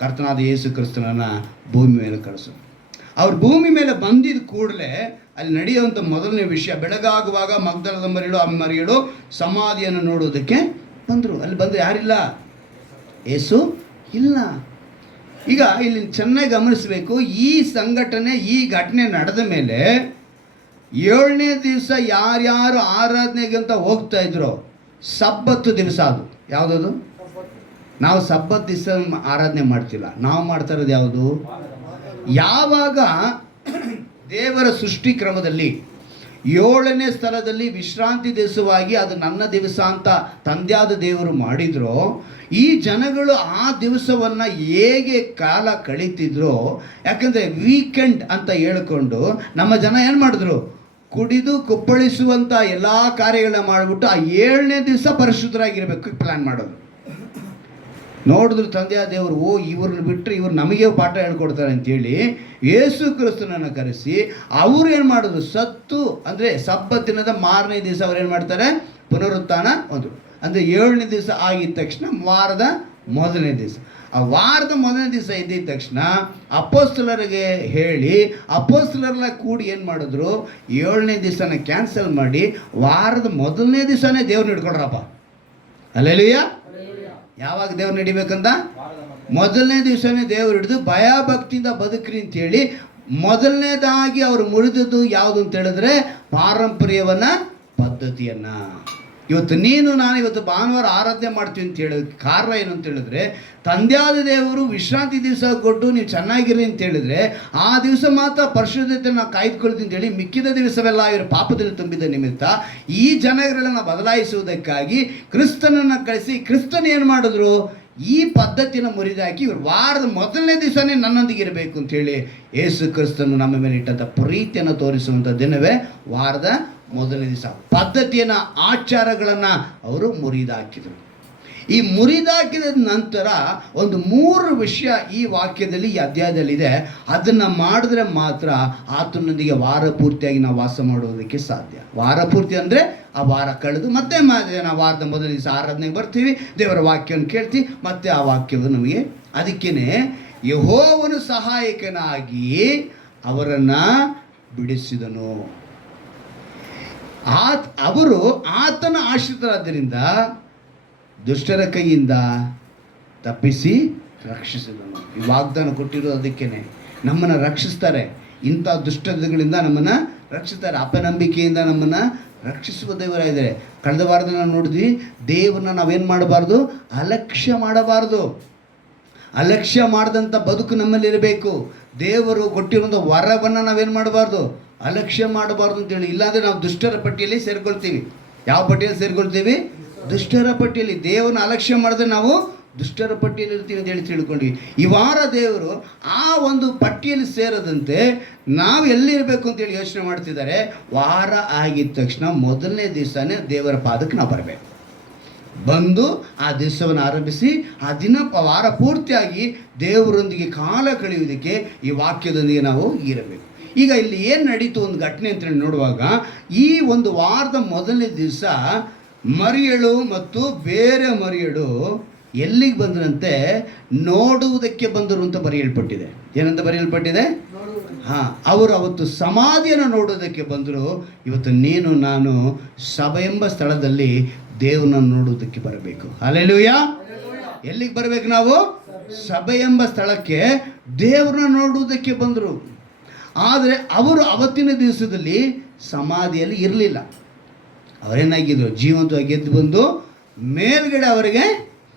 ಕರ್ತನಾದ ಯೇಸು ಕ್ರಿಸ್ತನನ್ನು ಭೂಮಿ ಮೇಲೆ ಕಳಿಸೋದು. ಅವ್ರು ಭೂಮಿ ಮೇಲೆ ಬಂದಿದ್ದ ಕೂಡಲೇ ಅಲ್ಲಿ ನಡೆಯುವಂಥ ಮೊದಲನೇ ವಿಷಯ, ಬೆಳಗಾಗುವಾಗ ಮಗ್ದಲದ ಮರಿಯಳು ಮರಿಯಳು ಸಮಾಧಿಯನ್ನು ನೋಡುವುದಕ್ಕೆ ಬಂದರು. ಅಲ್ಲಿ ಬಂದು ಯಾರಿಲ್ಲ? ಯೇಸು ಇಲ್ಲ. ಈಗ ಇಲ್ಲಿ ಚೆನ್ನಾಗಿ ಗಮನಿಸಬೇಕು, ಈ ಸಂಘಟನೆ, ಈ ಘಟನೆ ನಡೆದ ಮೇಲೆ 7ನೇ ದಿವಸ ಯಾರ್ಯಾರು ಆರಾಧನೆಗೆ ಅಂತ ಹೋಗ್ತಾ ಇದ್ರು, ಸಬ್ಬತ್ತು ದಿವಸ. ಅದು ಯಾವುದದು? ನಾವು ಸಬ್ಬತ್ ದಿವಸ ಆರಾಧನೆ ಮಾಡ್ತಿಲ್ಲ. ನಾವು ಮಾಡ್ತಾ ಇರೋದು ಯಾವುದು? ಯಾವಾಗ ದೇವರ ಸೃಷ್ಟಿ ಕ್ರಮದಲ್ಲಿ 7ನೇ ಸ್ಥಳದಲ್ಲಿ ವಿಶ್ರಾಂತಿ ದಿವಸವಾಗಿ ಅದು ನನ್ನ ದಿವಸ ಅಂತ ತಂದೆಯಾದ ದೇವರು ಮಾಡಿದ್ರು, ಈ ಜನಗಳು ಆ ದಿವಸವನ್ನು ಹೇಗೆ ಕಾಲ ಕಳೀತಿದ್ರು. ಯಾಕಂದರೆ ವೀಕೆಂಡ್ ಅಂತ ಹೇಳಿಕೊಂಡು ನಮ್ಮ ಜನ ಏನು ಮಾಡಿದ್ರು, ಕುಡಿದು ಕುಪ್ಪಳಿಸುವಂಥ ಎಲ್ಲ ಕಾರ್ಯಗಳನ್ನ ಮಾಡಿಬಿಟ್ಟು ಆ 7ನೇ ದಿವಸ ಪರಿಶುದ್ಧರಾಗಿರಬೇಕು ಪ್ಲ್ಯಾನ್ ಮಾಡೋದು. ನೋಡಿದ್ರು ತಂದೆಯ ದೇವರು, ಓ ಇವ್ರನ್ನ ಬಿಟ್ಟರೆ ಇವ್ರು ನಮಗೆ ಪಾಠ ಹೇಳ್ಕೊಡ್ತಾರೆ ಅಂತೇಳಿ ಯೇಸು ಕ್ರಿಸ್ತನನ್ನು ಕರೆಸಿ ಅವರು ಏನು ಮಾಡಿದ್ರು, ಸತ್ತು ಅಂದರೆ ಸಬ್ಬತ್ ದಿನದ ಮಾರನೇ ದಿವಸ ಅವ್ರು ಏನು ಮಾಡ್ತಾರೆ, ಪುನರುತ್ಥಾನ ಒಂದು ಅಂದರೆ 7ನೇ ದಿವಸ ಆಗಿದ ತಕ್ಷಣ ವಾರದ ಮೊದಲನೇ ದಿವಸ. ಆ ವಾರದ ಮೊದಲನೇ ದಿವಸ ಇದ್ದಿದ್ದ ತಕ್ಷಣ ಅಪೊಸ್ತಲರಿಗೆ ಹೇಳಿ ಅಪೊಸ್ತಲರೆಲ್ಲ ಕೂಡಿ ಏನು ಮಾಡಿದ್ರು, 7ನೇ ದಿವಸನ ಕ್ಯಾನ್ಸಲ್ ಮಾಡಿ ವಾರದ ಮೊದಲನೇ ದಿವಸನೇ ದೇವ್ರನ್ನ ಹಿಡ್ಕೊಳ್ರಪ್ಪ. ಹಲ್ಲೆಲೂಯಾ. ಯಾವಾಗ ದೇವ್ರನ್ನ ಹಿಡಿಬೇಕಂತ, ಮೊದಲನೇ ದಿವಸನೇ ದೇವ್ರು ಹಿಡಿದು ಭಯಭಕ್ತಿಯಿಂದ ಬದುಕ್ರಿ ಅಂತೇಳಿ ಮೊದಲನೇದಾಗಿ ಅವರು ಮುರಿದದ್ದು ಯಾವುದು ಅಂತ ಹೇಳಿದ್ರೆ ಪಾರಂಪರ್ಯವನ್ನ, ಪದ್ಧತಿಯನ್ನು. ಇವತ್ತು ನೀನು ನಾನು ಇವತ್ತು ಭಾನುವಾರ ಆರಾಧನೆ ಮಾಡ್ತೀವಿ ಅಂತ ಹೇಳಿದ ಕಾರಣ ಏನು ಅಂತ ಹೇಳಿದ್ರೆ, ತಂದೆಯಾದ ದೇವರು ವಿಶ್ರಾಂತಿ ದಿವಸ ಕೊಟ್ಟು ನೀವು ಚೆನ್ನಾಗಿರಿ ಅಂತ ಹೇಳಿದ್ರೆ ಆ ದಿವಸ ಮಾತ್ರ ಪರಿಶುದ್ಧತೆ ನಾವು ಕಾಯ್ದುಕೊಳ್ತೀವಿ ಅಂತೇಳಿ ಮಿಕ್ಕಿದ ದಿವಸವೆಲ್ಲ ಇವರು ಪಾಪದಲ್ಲಿ ತುಂಬಿದ ನಿಮಿತ್ತ ಈ ಜನಗಳನ್ನು ಬದಲಾಯಿಸುವುದಕ್ಕಾಗಿ ಕ್ರಿಸ್ತನನ್ನು ಕಳಿಸಿ ಕ್ರಿಸ್ತನ ಏನು ಮಾಡಿದ್ರು, ಈ ಪದ್ಧತಿಯನ್ನು ಮುರಿದಾಕಿ ಇವರು ವಾರದ ಮೊದಲನೇ ದಿವಸನೇ ನನ್ನೊಂದಿಗೆ ಇರಬೇಕು ಅಂಥೇಳಿ ಯೇಸು ಕ್ರಿಸ್ತನು ನಮ್ಮ ಮೇಲೆ ಇಟ್ಟಂಥ ಪ್ರೀತಿಯನ್ನು ತೋರಿಸುವಂಥ ದಿನವೇ ವಾರದ ಮೊದಲನೇ ದಿವಸ. ಪದ್ಧತಿಯನ್ನು, ಆಚಾರಗಳನ್ನು ಅವರು ಮುರಿದಾಕಿದರು. ಈ ಮುರಿದಾಕಿದ ನಂತರ ಒಂದು 3 ವಿಷಯ ಈ ವಾಕ್ಯದಲ್ಲಿ, ಈ ಅಧ್ಯಾಯದಲ್ಲಿದೆ. ಅದನ್ನು ಮಾಡಿದ್ರೆ ಮಾತ್ರ ಆತನೊಂದಿಗೆ ವಾರ ಪೂರ್ತಿಯಾಗಿ ನಾವು ವಾಸ ಮಾಡುವುದಕ್ಕೆ ಸಾಧ್ಯ. ವಾರ ಪೂರ್ತಿ ಅಂದರೆ ಆ ವಾರ ಕಳೆದು ಮತ್ತೆ ನಾವು ವಾರದ ಮೊದಲನೇ ದಿವಸ ಆರಾಧನೆಗೆ ಬರ್ತೀವಿ, ದೇವರ ವಾಕ್ಯವನ್ನು ಕೇಳ್ತೀವಿ, ಮತ್ತೆ ಆ ವಾಕ್ಯವು ನಮಗೆ. ಅದಕ್ಕೇ ಯೆಹೋವನು ಸಹಾಯಕನಾಗಿ ಅವರನ್ನು ಬಿಡಿಸಿದನು. ಅವರು ಆತನ ಆಶ್ರಿತರಾದ್ದರಿಂದ ದುಷ್ಟರ ಕೈಯಿಂದ ತಪ್ಪಿಸಿ ರಕ್ಷಿಸಿದನು. ಈ ವಾಗ್ದಾನ ಕೊಟ್ಟಿರೋದು ಅದಕ್ಕೇನೆ, ನಮ್ಮನ್ನು ರಕ್ಷಿಸ್ತಾರೆ, ಇಂಥ ದುಷ್ಟಗಳಿಂದ ನಮ್ಮನ್ನು ರಕ್ಷಿಸ್ತಾರೆ, ಅಪನಂಬಿಕೆಯಿಂದ ನಮ್ಮನ್ನು ರಕ್ಷಿಸುವ ದೇವರಾಗಿದ್ದಾರೆ. ಕಳೆದ ವಾರದಲ್ಲಿ ನಾವು ನೋಡಿದ್ವಿ, ದೇವರನ್ನ ನಾವೇನು ಮಾಡಬಾರ್ದು, ಅಲಕ್ಷ್ಯ ಮಾಡಬಾರ್ದು. ಅಲಕ್ಷ್ಯ ಮಾಡಿದಂಥ ಬದುಕು ನಮ್ಮಲ್ಲಿರಬೇಕು. ದೇವರು ಕೊಟ್ಟಿರುವಂಥ ವರವನ್ನು ನಾವೇನು ಮಾಡಬಾರ್ದು, ಅಲಕ್ಷ್ಯ ಮಾಡಬಾರ್ದು ಅಂತೇಳಿ. ಇಲ್ಲಾಂದರೆ ನಾವು ದುಷ್ಟರ ಪಟ್ಟಿಯಲ್ಲಿ ಸೇರ್ಕೊಳ್ತೀವಿ. ಯಾವ ಪಟ್ಟಿಯಲ್ಲಿ ಸೇರ್ಕೊಳ್ತೀವಿ, ದುಷ್ಟರ ಪಟ್ಟಿಯಲ್ಲಿ. ದೇವರನ್ನ ಅಲಕ್ಷ್ಯ ಮಾಡಿದ್ರೆ ನಾವು ದುಷ್ಟರ ಪಟ್ಟಿಯಲ್ಲಿ ಇರ್ತೀವಿ ಅಂತೇಳಿ ತಿಳ್ಕೊಂಡ್ವಿ. ಈ ವಾರ ದೇವರು ಆ ಒಂದು ಪಟ್ಟಿಯಲ್ಲಿ ಸೇರದಂತೆ ನಾವು ಎಲ್ಲಿರಬೇಕು ಅಂತೇಳಿ ಯೋಚನೆ ಮಾಡ್ತಿದ್ದಾರೆ. ವಾರ ಆಗಿದ ತಕ್ಷಣ ಮೊದಲನೇ ದಿವಸನೇ ದೇವರ ಪಾದಕ್ಕೆ ನಾವು ಬರಬೇಕು. ಬಂದು ಆ ದಿವಸವನ್ನು ಆರಂಭಿಸಿ ಆ ದಿನ ವಾರ ಪೂರ್ತಿಯಾಗಿ ದೇವರೊಂದಿಗೆ ಕಾಲ ಕಳೆಯುವುದಕ್ಕೆ ಈ ವಾಕ್ಯದೊಂದಿಗೆ ನಾವು ಇರಬೇಕು. ಈಗ ಇಲ್ಲಿ ಏನು ನಡೀತು ಒಂದು ಘಟನೆ ಅಂತ ನೋಡುವಾಗ, ಈ ಒಂದು ವಾರದ ಮೊದಲನೇ ದಿವಸ ಮರಿಯಳು ಮತ್ತು ಬೇರೆ ಮರಿಯಳು ಎಲ್ಲಿಗೆ ಬಂದ್ರಂತೆ, ನೋಡುವುದಕ್ಕೆ ಬಂದರು ಅಂತ ಬರೆಯಲ್ಪಟ್ಟಿದೆ. ಏನಂತ ಬರೆಯಲ್ಪಟ್ಟಿದೆ? ಅವರು ಅವತ್ತು ಸಮಾಧಿಯನ್ನು ನೋಡೋದಕ್ಕೆ ಬಂದರು. ಇವತ್ತು ನೀನು ನಾನು ಸಭೆ ಎಂಬ ಸ್ಥಳದಲ್ಲಿ ದೇವರನ್ನು ನೋಡುವುದಕ್ಕೆ ಬರಬೇಕು. ಹಲ್ಲೆಲೂಯಾ. ಎಲ್ಲಿಗೆ ಬರಬೇಕು ನಾವು? ಸಭೆ ಎಂಬ ಸ್ಥಳಕ್ಕೆ ದೇವರನ್ನ ನೋಡುವುದಕ್ಕೆ ಬಂದರು. ಆದರೆ ಅವರು ಅವತ್ತಿನ ದಿವಸದಲ್ಲಿ ಸಮಾಧಿಯಲ್ಲಿ ಇರಲಿಲ್ಲ. ಅವರೇನಾಗಿದ್ದರು, ಜೀವಂತವಾಗಿ ಎದ್ದು ಬಂದು ಮೇಲ್ಗಡೆ ಅವರಿಗೆ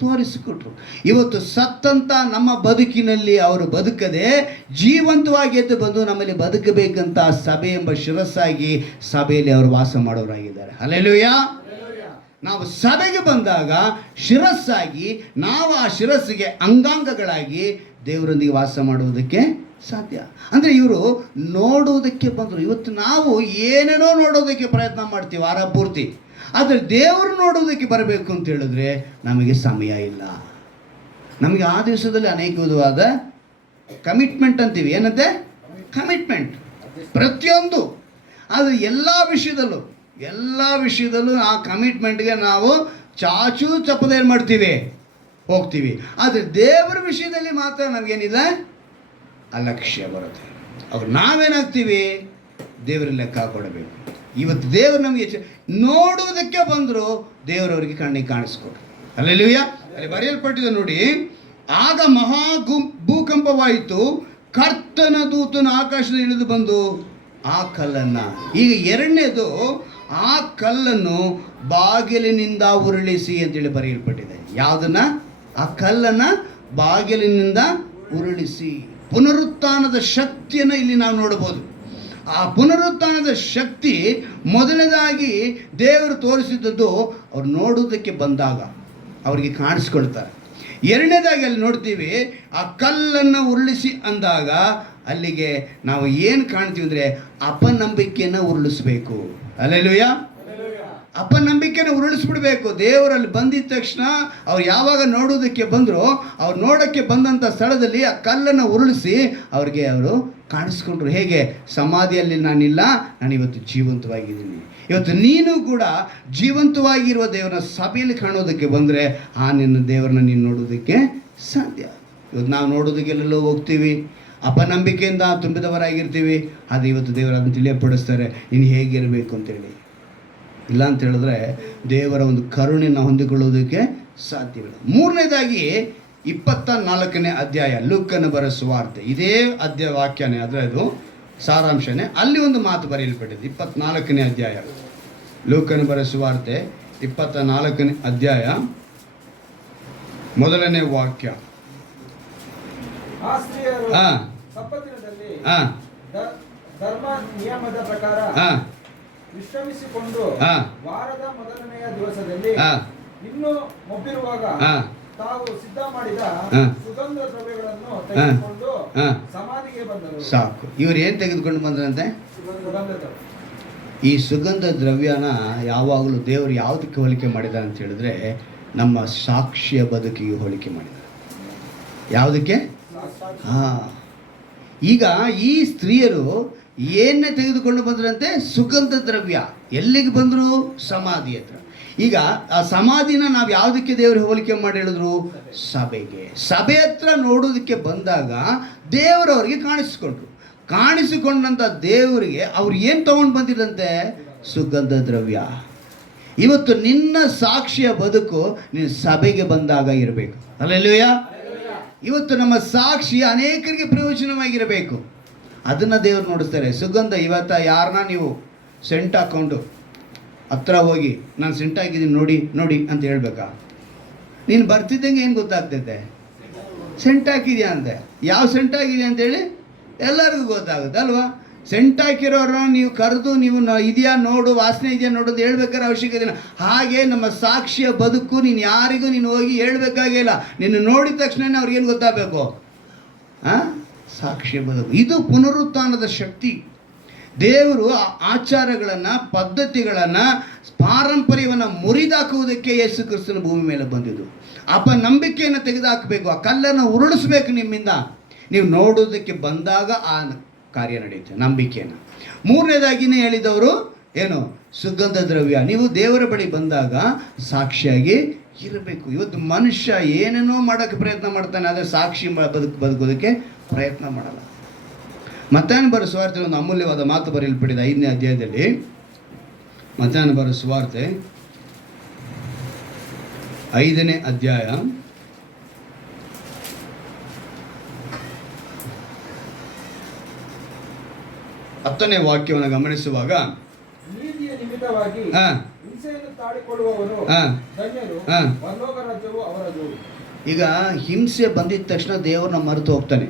ತೋರಿಸಿಕೊಟ್ರು. ಇವತ್ತು ಸತ್ತಂತ ನಮ್ಮ ಬದುಕಿನಲ್ಲಿ ಅವರು ಬದುಕದೆ ಜೀವಂತವಾಗಿ ಎದ್ದು ಬಂದು ನಮ್ಮಲ್ಲಿ ಬದುಕಬೇಕಂತ ಸಭೆ ಎಂಬ ಶಿರಸ್ಸಾಗಿ ಸಭೆಯಲ್ಲಿ ಅವರು ವಾಸ ಮಾಡೋರಾಗಿದ್ದಾರೆ. ಹಲ್ಲೆಲೂಯಾ. ನಾವು ಸಭೆಗೆ ಬಂದಾಗ ಶಿರಸ್ಸಾಗಿ ನಾವು ಆ ಶಿರಸ್ಸಿಗೆ ಅಂಗಾಂಗಗಳಾಗಿ ದೇವರೊಂದಿಗೆ ವಾಸ ಮಾಡುವುದಕ್ಕೆ ಸಾಧ್ಯ. ಅಂದರೆ ಇವರು ನೋಡುವುದಕ್ಕೆ ಬಂದರು. ಇವತ್ತು ನಾವು ಏನೇನೋ ನೋಡೋದಕ್ಕೆ ಪ್ರಯತ್ನ ಮಾಡ್ತೀವಿ ವಾರ ಪೂರ್ತಿ, ಆದರೆ ದೇವರು ನೋಡೋದಕ್ಕೆ ಬರಬೇಕು ಅಂತ ಹೇಳಿದ್ರೆ ನಮಗೆ ಸಮಯ ಇಲ್ಲ. ನಮಗೆ ಆ ದಿವಸದಲ್ಲಿ ಅನೇಕ ವಿಧವಾದ ಕಮಿಟ್ಮೆಂಟ್ ಅಂತೀವಿ. ಏನಂತೆ? ಕಮಿಟ್ಮೆಂಟ್ ಪ್ರತಿಯೊಂದು. ಆದರೆ ಎಲ್ಲ ವಿಷಯದಲ್ಲೂ ಆ ಕಮಿಟ್ಮೆಂಟ್ಗೆ ನಾವು ಚಾಚು ಚಪ್ಪದೆ ಏನು ಮಾಡ್ತೀವಿ, ಹೋಗ್ತೀವಿ. ಆದರೆ ದೇವರ ವಿಷಯದಲ್ಲಿ ಮಾತ್ರ ನಮಗೇನಿಲ್ಲ, ಅಲಕ್ಷ್ಯ ಬರುತ್ತೆ. ಅವ್ರು ನಾವೇನಾಗ್ತೀವಿ, ದೇವರ ಲೆಕ್ಕ ಕೊಡಬೇಕು. ಇವತ್ತು ದೇವರು ನಮಗೆ ನೋಡುವುದಕ್ಕೆ ಬಂದರು, ದೇವರವರಿಗೆ ಕಣ್ಣಿಗೆ ಕಾಣಿಸ್ಕೊಟ್ರು. ಹಲ್ಲೆಲೂಯಾ. ಅಲ್ಲಿ ಬರೆಯಲ್ಪಟ್ಟಿದೆ ನೋಡಿ, ಆಗ ಭೂಕಂಪವಾಯಿತು, ಕರ್ತನ ದೂತನು ಆಕಾಶದಲ್ಲಿ ಇಳಿದು ಬಂದು ಆ ಕಲ್ಲನ್ನು, ಈಗ ಎರಡನೇದು, ಆ ಕಲ್ಲನ್ನು ಬಾಗಿಲಿನಿಂದ ಉರುಳಿಸಿ ಅಂತೇಳಿ ಬರೆಯಲ್ಪಟ್ಟಿದೆ. ಯಾವುದನ್ನ? ಆ ಕಲ್ಲನ್ನು ಬಾಗಿಲಿನಿಂದ ಉರುಳಿಸಿ. ಪುನರುತ್ಥಾನದ ಶಕ್ತಿಯನ್ನು ಇಲ್ಲಿ ನಾವು ನೋಡಬಹುದು. ಆ ಪುನರುತ್ಥಾನದ ಶಕ್ತಿ ಮೊದಲನೇದಾಗಿ ದೇವರು ತೋರಿಸಿದ್ದದ್ದು ಅವ್ರು ನೋಡುವುದಕ್ಕೆ ಬಂದಾಗ ಅವರಿಗೆ ಕಾಣಿಸ್ಕೊಳ್ತಾರೆ. ಎರಡನೇದಾಗಿ ಅಲ್ಲಿ ನೋಡ್ತೀವಿ, ಆ ಕಲ್ಲನ್ನು ಉರುಳಿಸಿ ಅಂದಾಗ ಅಲ್ಲಿಗೆ ನಾವು ಏನು ಕಾಣ್ತೀವಿ ಅಂದರೆ ಅಪನಂಬಿಕೆಯನ್ನು ಉರುಳಿಸಬೇಕು. ಹಲ್ಲೆಲೂಯಾ. ಅಪನಂಬಿಕೆನ ಉರುಳಿಸ್ಬಿಡ್ಬೇಕು. ದೇವರಲ್ಲಿ ಬಂದಿದ್ದ ತಕ್ಷಣ ಅವ್ರು ಯಾವಾಗ ನೋಡೋದಕ್ಕೆ ಬಂದರೂ ಅವ್ರು ನೋಡೋಕ್ಕೆ ಬಂದಂಥ ಸ್ಥಳದಲ್ಲಿ ಆ ಕಲ್ಲನ್ನು ಉರುಳಿಸಿ ಅವ್ರಿಗೆ ಅವರು ಕಾಣಿಸ್ಕೊಂಡ್ರು. ಹೇಗೆ? ಸಮಾಧಿಯಲ್ಲಿ ನಾನಿಲ್ಲ, ನಾನು ಇವತ್ತು ಜೀವಂತವಾಗಿದ್ದೀನಿ. ಇವತ್ತು ನೀನು ಕೂಡ ಜೀವಂತವಾಗಿರುವ ದೇವರನ್ನ ಸಭೆಯಲ್ಲಿ ಕಾಣೋದಕ್ಕೆ ಬಂದರೆ ನಿನ್ನ ದೇವರನ್ನ ನೀನು ನೋಡೋದಕ್ಕೆ ಸಾಧ್ಯ. ಇವತ್ತು ನಾವು ನೋಡೋದಕ್ಕೆ ಎಲ್ಲೆಲ್ಲೋ ಹೋಗ್ತೀವಿ, ಅಪನಂಬಿಕೆಯಿಂದ ತುಂಬಿದವರಾಗಿರ್ತೀವಿ. ಅದು ಇವತ್ತು ದೇವರು ಅದನ್ನು ತಿಳಿಯಪಡಿಸ್ತಾರೆ, ನೀನು ಹೇಗಿರಬೇಕು ಅಂತೇಳಿ. ಇಲ್ಲ ಅಂತ ಹೇಳಿದ್ರೆ ದೇವರ ಒಂದು ಕರುಣೆಯನ್ನು ಹೊಂದಿಕೊಳ್ಳೋದಕ್ಕೆ ಸಾಧ್ಯವಿಲ್ಲ. ಮೂರನೇದಾಗಿ 24ನೇ ಅಧ್ಯಾಯ ಲೂಕನ ಬರೆದ ಸುವಾರ್ತೆ, ಇದೇ ಅಧ್ಯಾಯ ವಾಕ್ಯನೇ, ಆದರೆ ಅದು ಸಾರಾಂಶನೇ. ಅಲ್ಲಿ ಒಂದು ಮಾತು ಬರೆಯಲ್ಪಟ್ಟಿದೆ. 24ನೇ ಅಧ್ಯಾಯ ಲೂಕನ ಬರೆದ ಸುವಾರ್ತೆ 24ನೇ ಅಧ್ಯಾಯ 1ನೇ ವಾಕ್ಯ. ಆ ಸ್ತ್ರೀಯರು ಹಾ ಸಬ್ಬತ್ತಿನದಲ್ಲಿ ಹಾ ಧರ್ಮ ನಿಯಮದ ಪ್ರಕಾರ ಹಾ ವಿಶ್ರಮಿಸಿಕೊಂಡು ಹಾ ವಾರದ ಮೊದಲನೆಯ ದಿವಸದಲ್ಲಿ ಹಾ ಇನ್ನು ಮೊಬ್ಬಿರುವಾಗ ಹಾ ತಾವು ಸಿದ್ಧ ಮಾಡಿದ ಹಾ ಸುಗಂಧ ದ್ರವ್ಯಗಳನ್ನು ತೆಗೆದುಕೊಂಡು ಹಾ ಸಮಾಧಿಗೆ ಬಂದರು. ಸಾಕು. ಇವ್ರು ಏನು ತೆಗೆದುಕೊಂಡು ಬಂದ್ರಂತೆ? ಸುಗಂಧ ದ್ರವ್ಯ. ಈ ಸುಗಂಧ ದ್ರವ್ಯನ ಯಾವಾಗಲೂ ದೇವರು ಯಾವುದಕ್ಕೆ ಹೋಲಿಕೆ ಮಾಡಿದ ಅಂತ ಹೇಳಿದ್ರೆ ನಮ್ಮ ಸಾಕ್ಷಿಯ ಬದುಕಿಗೆ ಹೋಲಿಕೆ ಮಾಡಿದ್ದಾರೆ. ಯಾವುದಕ್ಕೆ? ಈಗ ಈ ಸ್ತ್ರೀಯರು ಏನೇ ತೆಗೆದುಕೊಂಡು ಬಂದ್ರಂತೆ? ಸುಗಂಧ ದ್ರವ್ಯ. ಎಲ್ಲಿಗೆ ಬಂದರು? ಸಮಾಧಿ ಹತ್ರ. ಈಗ ಆ ಸಮಾಧಿನ ನಾವು ಯಾವುದಕ್ಕೆ ದೇವರು ಹೋಲಿಕೆ ಮಾಡಿ ಹೇಳಿದ್ರು? ಸಭೆಗೆ. ಸಭೆ ಹತ್ರ ನೋಡೋದಕ್ಕೆ ಬಂದಾಗ ದೇವರವ್ರಿಗೆ ಕಾಣಿಸಿಕೊಂಡಂಥ ದೇವರಿಗೆ ಅವ್ರು ಏನು ತಗೊಂಡು ಬಂದಿರಂತೆ? ಸುಗಂಧ ದ್ರವ್ಯ. ಇವತ್ತು ನಿನ್ನ ಸಾಕ್ಷಿಯ ಬದುಕು ನೀನು ಸಭೆಗೆ ಬಂದಾಗ ಇರಬೇಕು. ಹಲ್ಲೆಲೂಯಾ. ಇವತ್ತು ನಮ್ಮ ಸಾಕ್ಷಿ ಅನೇಕರಿಗೆ ಪ್ರಯೋಜನವಾಗಿರಬೇಕು. ಅದನ್ನು ದೇವರು ನೋಡಿಸ್ತಾರೆ. ಸುಗಂಧ ಇವತ್ತು ಯಾರನ್ನ ನೀವು ಸೆಂಟ್ ಹಾಕ್ಕೊಂಡು ಹತ್ರ ಹೋಗಿ ನಾನು ಸೆಂಟ್ ಹಾಕಿದ್ದೀನಿ ನೋಡಿ ನೋಡಿ ಅಂತ ಹೇಳ್ಬೇಕಾ? ನೀನು ಬರ್ತಿದ್ದಂಗೆ ಏನು ಗೊತ್ತಾಗ್ತೈತೆ? ಸೆಂಟ್ ಹಾಕಿದ್ಯಾ ಅಂತೆ. ಯಾವ ಸೆಂಟ್ ಹಾಕಿದ್ಯಾ ಅಂತೇಳಿ ಎಲ್ಲರಿಗೂ ಗೊತ್ತಾಗುತ್ತೆ ಅಲ್ವಾ? ಸೆಂಟ್ ಹಾಕಿರೋರನ್ನ ನೀವು ಕರೆದು ನೀವು ಇದೆಯಾ ನೋಡು, ವಾಸನೆ ಇದೆಯಾ ನೋಡು ಅಂತ ಹೇಳ್ಬೇಕಾದ್ರೆ ಅವಶ್ಯಕತೆ ಇಲ್ಲ. ಹಾಗೆ ನಮ್ಮ ಸಾಕ್ಷಿಯ ಬದುಕು ನೀನು ಯಾರಿಗೂ ನೀನು ಹೋಗಿ ಹೇಳ್ಬೇಕಾಗಿಲ್ಲ. ನಿನ್ನ ನೋಡಿದ ತಕ್ಷಣ ಅವ್ರಿಗೇನು ಗೊತ್ತಾಗಬೇಕು? ಸಾಕ್ಷಿಯ ಬದುಕು. ಇದು ಪುನರುತ್ಥಾನದ ಶಕ್ತಿ. ದೇವರು ಆಚಾರಗಳನ್ನು, ಪದ್ಧತಿಗಳನ್ನು, ಪಾರಂಪರ್ಯವನ್ನು ಮುರಿದಾಕುವುದಕ್ಕೆ ಯೇಸು ಕ್ರಿಸ್ತನ ಭೂಮಿ ಮೇಲೆ ಬಂದಿದ್ದು. ಅಪನಂಬಿಕೆಯನ್ನು ತೆಗೆದುಹಾಕಬೇಕು. ಆ ಕಲ್ಲನ್ನು ಉರುಳಿಸ್ಬೇಕು ನಿಮ್ಮಿಂದ. ನೀವು ನೋಡೋದಕ್ಕೆ ಬಂದಾಗ ಆ ಕಾರ್ಯ ನಡೆಯುತ್ತೆ, ನಂಬಿಕೆಯನ್ನು. ಮೂರನೇದಾಗಿನೇ ಹೇಳಿದವರು ಏನು? ಸುಗಂಧ ದ್ರವ್ಯ. ನೀವು ದೇವರ ಬಳಿ ಬಂದಾಗ ಸಾಕ್ಷಿಯಾಗಿ ಇರಬೇಕು. ಇವತ್ತು ಮನುಷ್ಯ ಏನೇನೋ ಮಾಡೋಕ್ಕೆ ಪ್ರಯತ್ನ ಮಾಡ್ತಾನೆ, ಆದರೆ ಸಾಕ್ಷಿ ಬದುಕೋದಕ್ಕೆ ಪ್ರಯತ್ನ ಮಾಡಲ್ಲ. ಮತ್ತಾಯನ ಬರೋ ಸುವಾರ್ತೆ ಒಂದು ಅಮೂಲ್ಯವಾದ ಮಾತು ಬರೆಯಲ್ಪಟ್ಟಿದೆ 5ನೇ ಅಧ್ಯಾಯದಲ್ಲಿ. ಮತ್ತಾಯನ ಬರೋ ಸುವಾರ್ತೆ 5ನೇ ಅಧ್ಯಾಯ 10ನೇ ವಾಕ್ಯವನ್ನು ಗಮನಿಸುವಾಗ ನೀತಿಯ ನಿಮಿತ್ತವಾಗಿ ಹಿಂಸೆಯನ್ನು ತಾಳಿಕೊಳ್ಳುವವರು ಧನ್ಯರು, ಪರಲೋಕ ರಾಜ್ಯವು ಅವರದು. ಈಗ ಹಿಂಸೆ ಬಂದಿದ ತಕ್ಷಣ ದೇವರನ್ನ ಮರೆತು ಹೋಗ್ತಾನೆ.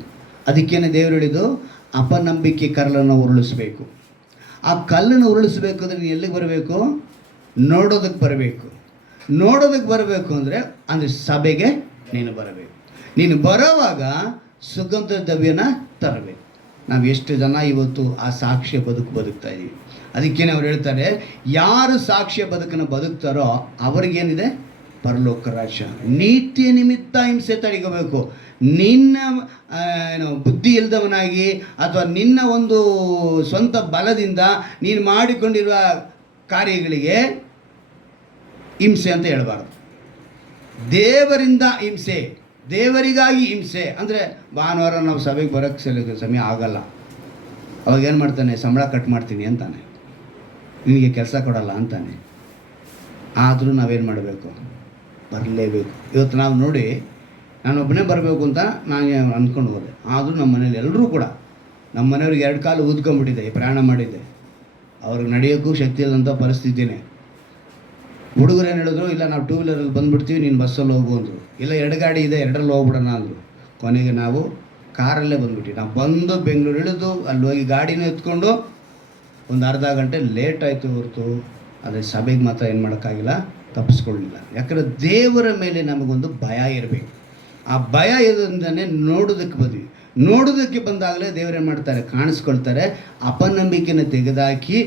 ಅದಕ್ಕೇನೆ ದೇವರು ಹೇಳಿದ್ದು ಅಪನಂಬಿಕೆ ಕಲ್ಲನ್ನು ಉರುಳಿಸಬೇಕು. ಆ ಕಲ್ಲನ್ನು ಉರುಳಿಸಬೇಕು ಅಂದರೆ ನೀನು ಎಲ್ಲಿಗೆ ಬರಬೇಕು? ನೋಡೋದಕ್ಕೆ ಬರಬೇಕು. ನೋಡೋದಕ್ಕೆ ಬರಬೇಕು ಅಂದರೆ ಸಭೆಗೆ ನೀನು ಬರಬೇಕು. ನೀನು ಬರೋವಾಗ ಸುಗಂಧ ದ್ರವ್ಯನ ತರಬೇಕು. ನಾವು ಎಷ್ಟು ಜನ ಇವತ್ತು ಆ ಸಾಕ್ಷ್ಯ ಬದುಕ್ತಾ ಇದ್ದೀವಿ. ಅದಕ್ಕೇನೆ ಅವ್ರು ಹೇಳ್ತಾರೆ, ಯಾರು ಸಾಕ್ಷ್ಯ ಬದುಕನ್ನು ಬದುಕ್ತಾರೋ ಅವ್ರಿಗೇನಿದೆ? ಪರಲೋಕ ರಾಜ್ಯ. ನೀತಿಯ ನಿಮಿತ್ತ ಹಿಂಸೆ ತಡೆಗಬೇಕು. ನಿನ್ನ ಬುದ್ಧಿ ಇಲ್ಲದವನಾಗಿ ಅಥವಾ ನಿನ್ನ ಒಂದು ಸ್ವಂತ ಬಲದಿಂದ ನೀನು ಮಾಡಿಕೊಂಡಿರುವ ಕಾರ್ಯಗಳಿಗೆ ಹಿಂಸೆ ಅಂತ ಹೇಳಬಾರ್ದು. ದೇವರಿಂದ ಹಿಂಸೆ, ದೇವರಿಗಾಗಿ ಹಿಂಸೆ. ಅಂದರೆ ಭಾನುವಾರ ನಾವು ಸಭೆಗೆ ಬರೋಕ್ಕೆ ಸಮಯ ಆಗಲ್ಲ, ಅವಾಗ ಏನು ಮಾಡ್ತಾನೆ? ಸಂಬಳ ಕಟ್ ಮಾಡ್ತೀನಿ ಅಂತಾನೆ, ನಿನಗೆ ಕೆಲಸ ಕೊಡಲ್ಲ ಅಂತಾನೆ. ಆದರೂ ನಾವೇನು ಮಾಡಬೇಕು? ಬರಲೇಬೇಕು. ಇವತ್ತು ನಾವು ನೋಡಿ, ನಾನು ಒಬ್ಬನೇ ಬರಬೇಕು ಅಂತ ನಾನು ಅಂದ್ಕೊಂಡು ಹೋದೆ. ಆದರೂ ನಮ್ಮ ಮನೇಲಿ ಎಲ್ಲರೂ ಕೂಡ, ನಮ್ಮ ಮನೆಯವ್ರಿಗೆ 2 ಕಾಲು ಊದ್ಕೊಂಡ್ಬಿಟ್ಟಿದೆ, ಪ್ರಯಾಣ ಮಾಡಿದ್ದೆ. ಅವ್ರಿಗೆ ನಡೆಯೋಕ್ಕೂ ಶಕ್ತಿ ಇಲ್ಲಂಥ ಪರಿಸ್ಥಿತಿನೇ. ಹುಡುಗರು ಏನು ಹೇಳಿದ್ರು, ಇಲ್ಲ ನಾವು 2 ವೀಲರಲ್ಲಿ ಬಂದುಬಿಡ್ತೀವಿ, ನೀನು ಬಸ್ಸಲ್ಲಿ ಹೋಗು ಅಂದರು. ಇಲ್ಲ 2 ಗಾಡಿ ಇದೆ, 2ರಲ್ಲಿ ಹೋಗ್ಬಿಡೋಣ ಅಂದರು. ಕೊನೆಗೆ ನಾವು ಕಾರಲ್ಲೇ ಬಂದುಬಿಟ್ಟು ನಾವು ಬಂದು ಬೆಂಗಳೂರು ಇಳಿದು ಅಲ್ಲಿ ಹೋಗಿ ಗಾಡಿನ ಎತ್ಕೊಂಡು ಒಂದು ಅರ್ಧ ಗಂಟೆ ಲೇಟ್ ಆಯಿತು ಹೊರತು ಆದರೆ ಸಭೆಗೆ ಮಾತ್ರ ಏನು ಮಾಡೋಕ್ಕಾಗಿಲ್ಲ, ತಪ್ಪಿಸ್ಕೊಳ್ಳಿಲ್ಲ. ಯಾಕಂದರೆ ದೇವರ ಮೇಲೆ ನಮಗೊಂದು ಭಯ ಇರಬೇಕು. ಆ ಭಯ ಇರೋದ್ರಿಂದನೇ ನೋಡೋದಕ್ಕೆ ಬಂದಾಗಲೇ ದೇವರೇನು ಮಾಡ್ತಾರೆ? ಕಾಣಿಸ್ಕೊಳ್ತಾರೆ. ಅಪನಂಬಿಕೆನ ತೆಗೆದುಹಾಕಿ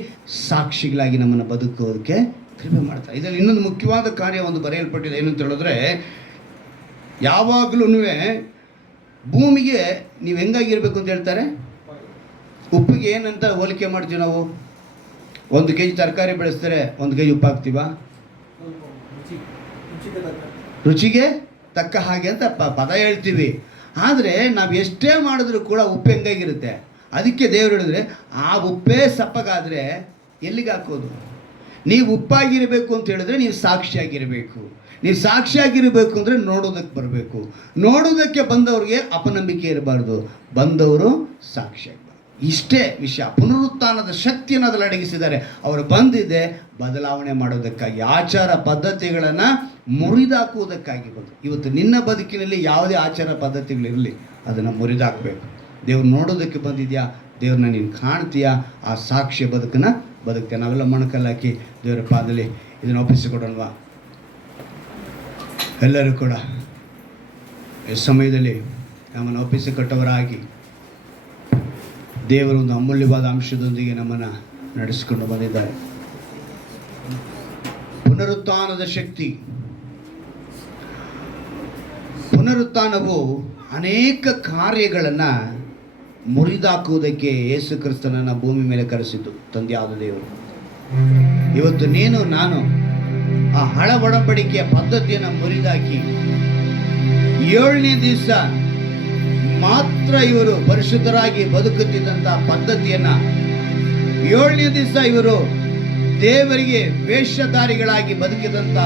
ಸಾಕ್ಷಿಗಳಾಗಿ ನಮ್ಮನ್ನು ಬದುಕೋದಕ್ಕೆ ಕೃಪೆ ಮಾಡ್ತಾರೆ. ಇದರಲ್ಲಿ ಇನ್ನೊಂದು ಮುಖ್ಯವಾದ ಕಾರ್ಯ ಒಂದು ಬರೆಯಲ್ಪಟ್ಟಿದೆ. ಏನು ಅಂತ ಹೇಳಿದ್ರೆ, ಯಾವಾಗಲೂ ಭೂಮಿಗೆ ನೀವು ಹೆಂಗಾಗಿರ್ಬೇಕು ಅಂತ ಹೇಳ್ತಾರೆ. ಉಪ್ಪಿಗೆ ಏನಂತ ಹೋಲಿಕೆ ಮಾಡ್ತೀವಿ ನಾವು? 1 kg ತರಕಾರಿ ಬೆಳೆಸ್ತಾರೆ, 1 kg ಉಪ್ಪು ಹಾಕ್ತೀವ? ರುಚಿಗೆ ತಕ್ಕ ಹಾಗೆ ಅಂತ ಪದ ಹೇಳ್ತೀವಿ. ಆದರೆ ನಾವು ಎಷ್ಟೇ ಮಾಡಿದ್ರೂ ಕೂಡ ಉಪ್ಪು ಹೆಂಗಾಗಿರುತ್ತೆ. ಅದಕ್ಕೆ ದೇವರು ಹೇಳಿದ್ರೆ, ಆ ಉಪ್ಪೇ ಸಪ್ಪಗಾದರೆ ಎಲ್ಲಿಗೆ ಹಾಕೋದು? ನೀವು ಉಪ್ಪಾಗಿರಬೇಕು ಅಂತ ಹೇಳಿದ್ರೆ ನೀವು ಸಾಕ್ಷಿಯಾಗಿರಬೇಕು. ನೀವು ಸಾಕ್ಷಿಯಾಗಿರಬೇಕು ಅಂದರೆ ನೋಡೋದಕ್ಕೆ ಬರಬೇಕು. ನೋಡೋದಕ್ಕೆ ಬಂದವ್ರಿಗೆ ಅಪನಂಬಿಕೆ ಇರಬಾರ್ದು, ಬಂದವರು ಸಾಕ್ಷಿಯಾಗಬಾರ್ದು. ಇಷ್ಟೇ ವಿಷಯ. ಪುನರುತ್ಥಾನದ ಶಕ್ತಿಯನ್ನು ಅದರಲ್ಲಿ ಅಡಗಿಸಿದ್ದಾರೆ. ಅವರು ಬಂದಿದೆ ಬದಲಾವಣೆ ಮಾಡೋದಕ್ಕಾಗಿ, ಆಚಾರ ಪದ್ಧತಿಗಳನ್ನು ಮುರಿದಾಕುವುದಕ್ಕಾಗಿ ಬಂದು. ಇವತ್ತು ನಿನ್ನ ಬದುಕಿನಲ್ಲಿ ಯಾವುದೇ ಆಚಾರ ಪದ್ಧತಿಗಳಿರಲಿ, ಅದನ್ನು ಮುರಿದಾಕಬೇಕು. ದೇವ್ರು ನೋಡೋದಕ್ಕೆ ಬಂದಿದ್ಯಾ, ದೇವ್ರನ್ನ ನೀನು ಕಾಣ್ತೀಯಾ, ಆ ಸಾಕ್ಷ್ಯ ಬದುಕನ್ನು ಬದುಕ್ತೀಯ. ನಾವೆಲ್ಲ ಮೊಣಕಲ್ಲಾಕಿ ದೇವರ ಪಾದದಲ್ಲಿ ಇದನ್ನು ಒಪ್ಪಿಸಿಕೊಡೋಣವಾ? ಎಲ್ಲರೂ ಕೂಡ ಈ ಸಮಯದಲ್ಲಿ ನಮ್ಮನ್ನು ಒಪ್ಪಿಸಿಕೊಟ್ಟವರಾಗಿ ದೇವರು ಒಂದು ಅಮೂಲ್ಯವಾದ ಅಂಶದೊಂದಿಗೆ ನಮ್ಮನ್ನು ನಡೆಸಿಕೊಂಡು ಬಂದಿದ್ದಾರೆ. ಪುನರುತ್ಥಾನದ ಶಕ್ತಿ. ಪುನರುತ್ಥಾನವು ಅನೇಕ ಕಾರ್ಯಗಳನ್ನು ಮುರಿದಾಕುವುದಕ್ಕೆ ಯೇಸು ಕ್ರಿಸ್ತನನ್ನು ಭೂಮಿ ಮೇಲೆ ಕರೆಸಿತು ತಂದೆಯಾದ ದೇವರು. ಇವತ್ತು ನೀನು ನಾನು ಆ ಹಳ ಒಡಂಬಡಿಕೆಯ ಪದ್ಧತಿಯನ್ನು ಮುರಿದಾಕಿ 7ನೇ ದಿವಸ ಮಾತ್ರ ಇವರು ಪರಿಶುದ್ಧರಾಗಿ ಬದುಕುತ್ತಿದ್ದಂಥ ಪದ್ಧತಿಯನ್ನು, 7ನೇ ದಿವಸ ಇವರು ದೇವರಿಗೆ ವೇಷಧಾರಿಗಳಾಗಿ ಬದುಕಿದಂಥ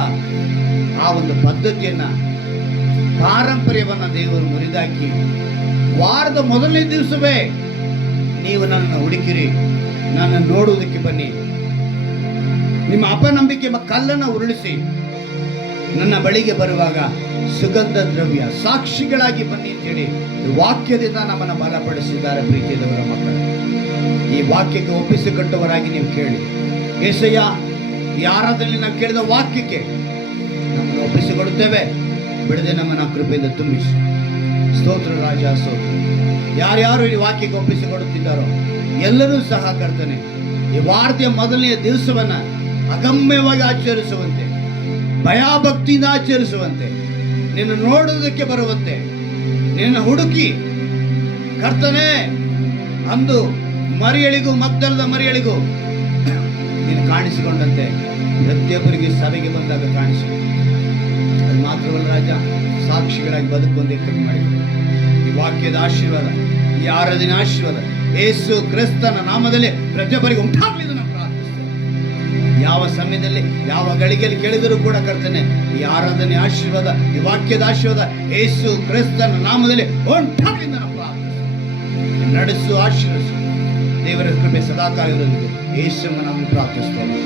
ಆ ಒಂದು ಪದ್ಧತಿಯನ್ನು, ಪಾರಂಪರ್ಯವನ್ನು ದೇವರು ಮುರಿದಾಕಿ ವಾರದ ಮೊದಲನೇ ದಿವಸವೇ ನೀವು ನನ್ನನ್ನು ಹುಡುಕಿರಿ, ನನ್ನ ನೋಡುವುದಕ್ಕೆ ಬನ್ನಿ, ನಿಮ್ಮ ಅಪನಂಬಿಕೆ ಕಲ್ಲನ್ನು ಉರುಳಿಸಿ ನನ್ನ ಬಳಿಗೆ ಬರುವಾಗ ಸುಗಂಧ ದ್ರವ್ಯ ಸಾಕ್ಷಿಗಳಾಗಿ ಬನ್ನಿ ಅಂತೇಳಿ ವಾಕ್ಯದಿಂದ ನಮ್ಮನ್ನು ಬಲಪಡಿಸಿದ್ದಾರೆ. ಪ್ರೀತಿಯದವರ ಮಕ್ಕಳು, ಈ ವಾಕ್ಯಕ್ಕೆ ಒಪ್ಪಿಸಿಕೊಟ್ಟವರಾಗಿ ನೀವು ಕೇಳಿ. ಯೆಶಯ್ಯ ಈ ಆರಾಧನೆಯಲ್ಲಿ ನಾವು ಕೇಳಿದ ವಾಕ್ಯಕ್ಕೆ ನಮ್ಮನ್ನು ಒಪ್ಪಿಸಿಕೊಡುತ್ತೇವೆ. ಬಿಡದೆ ನಮ್ಮನ್ನು ಕೃಪೆಯಿಂದ ತುಂಬಿಸಿ. ಸ್ತೋತ್ರ ರಾಜ, ಸ್ತೋತ್ರ. ಯಾರ್ಯಾರು ಈ ವಾಕ್ಯಕ್ಕೆ ಒಪ್ಪಿಸಿಕೊಡುತ್ತಿದ್ದಾರೋ ಎಲ್ಲರೂ ಸಹ ಕರ್ತನೆ ಈ ವಾರ್ತೆಯ ಮೊದಲನೆಯ ದಿವಸವನ್ನು ಅಗಮ್ಯವಾಗಿ ಆಚರಿಸುವಂತೆ, ಭಯಭಕ್ತಿಯಿಂದ ಆಚರಿಸುವಂತೆ, ನಿನ್ನ ನೋಡುವುದಕ್ಕೆ ಬರುವಂತೆ, ನಿನ್ನ ಹುಡುಕಿ ಕರ್ತನೆ ಅಂದು ಮರಿಯಳಿಗೂ ಮಗ್ದಲದ ಮರಿಯಳಿಗೂ ನೀನು ಕಾಣಿಸಿಕೊಂಡಂತೆ ಪ್ರತಿಯೊಬ್ಬರಿಗೆ ಸಭೆಗೆ ಬಂದಾಗ ಕಾಣಿಸಿಕೊ. ಅದು ಮಾತ್ರವಲ್ಲ ರಾಜ, ಸಾಕ್ಷಿಗಳಾಗಿ ಬದುಕುವಂತೆ ಕೃಪೆ ಮಾಡಿ. ಈ ವಾಕ್ಯದ ಆಶೀರ್ವಾದ, ಈ ಆರಾಧನೆ ಆಶೀರ್ವಾದ ಯೇಸು ಕ್ರಿಸ್ತನ ನಾಮದಲ್ಲಿ ಪ್ರತಿಯೊಬ್ಬರಿಗೆ ಉಂಟಾಗಲಿ ನಾನು ಪ್ರಾರ್ಥಿಸ್ತೇನೆ. ಯಾವ ಸಮಯದಲ್ಲಿ ಯಾವ ಗಳಿಗೆಯಲ್ಲಿ ಕೇಳಿದರೂ ಕೂಡ ಕರ್ತನೆ ಈ ಆರಾಧನೆ ಆಶೀರ್ವಾದ, ಈ ವಾಕ್ಯದ ಆಶೀರ್ವಾದ ಯೇಸು ಕ್ರಿಸ್ತನ ನಾಮದಲ್ಲಿ ಉಂಟಾಗಲಿ ನಾನು ಪ್ರಾರ್ಥಿಸ್ತೇನೆ. ನಡೆಸು, ಆಶೀರ್ವದಿಸು. ದೇವರ ಕೃಪೆ ಸದಾಕಾಲ ಇರಲಿ. ಯೇಸುವಿನ ನಾಮದಲ್ಲಿ ಪ್ರಾರ್ಥಿಸ್ತೇನೆ.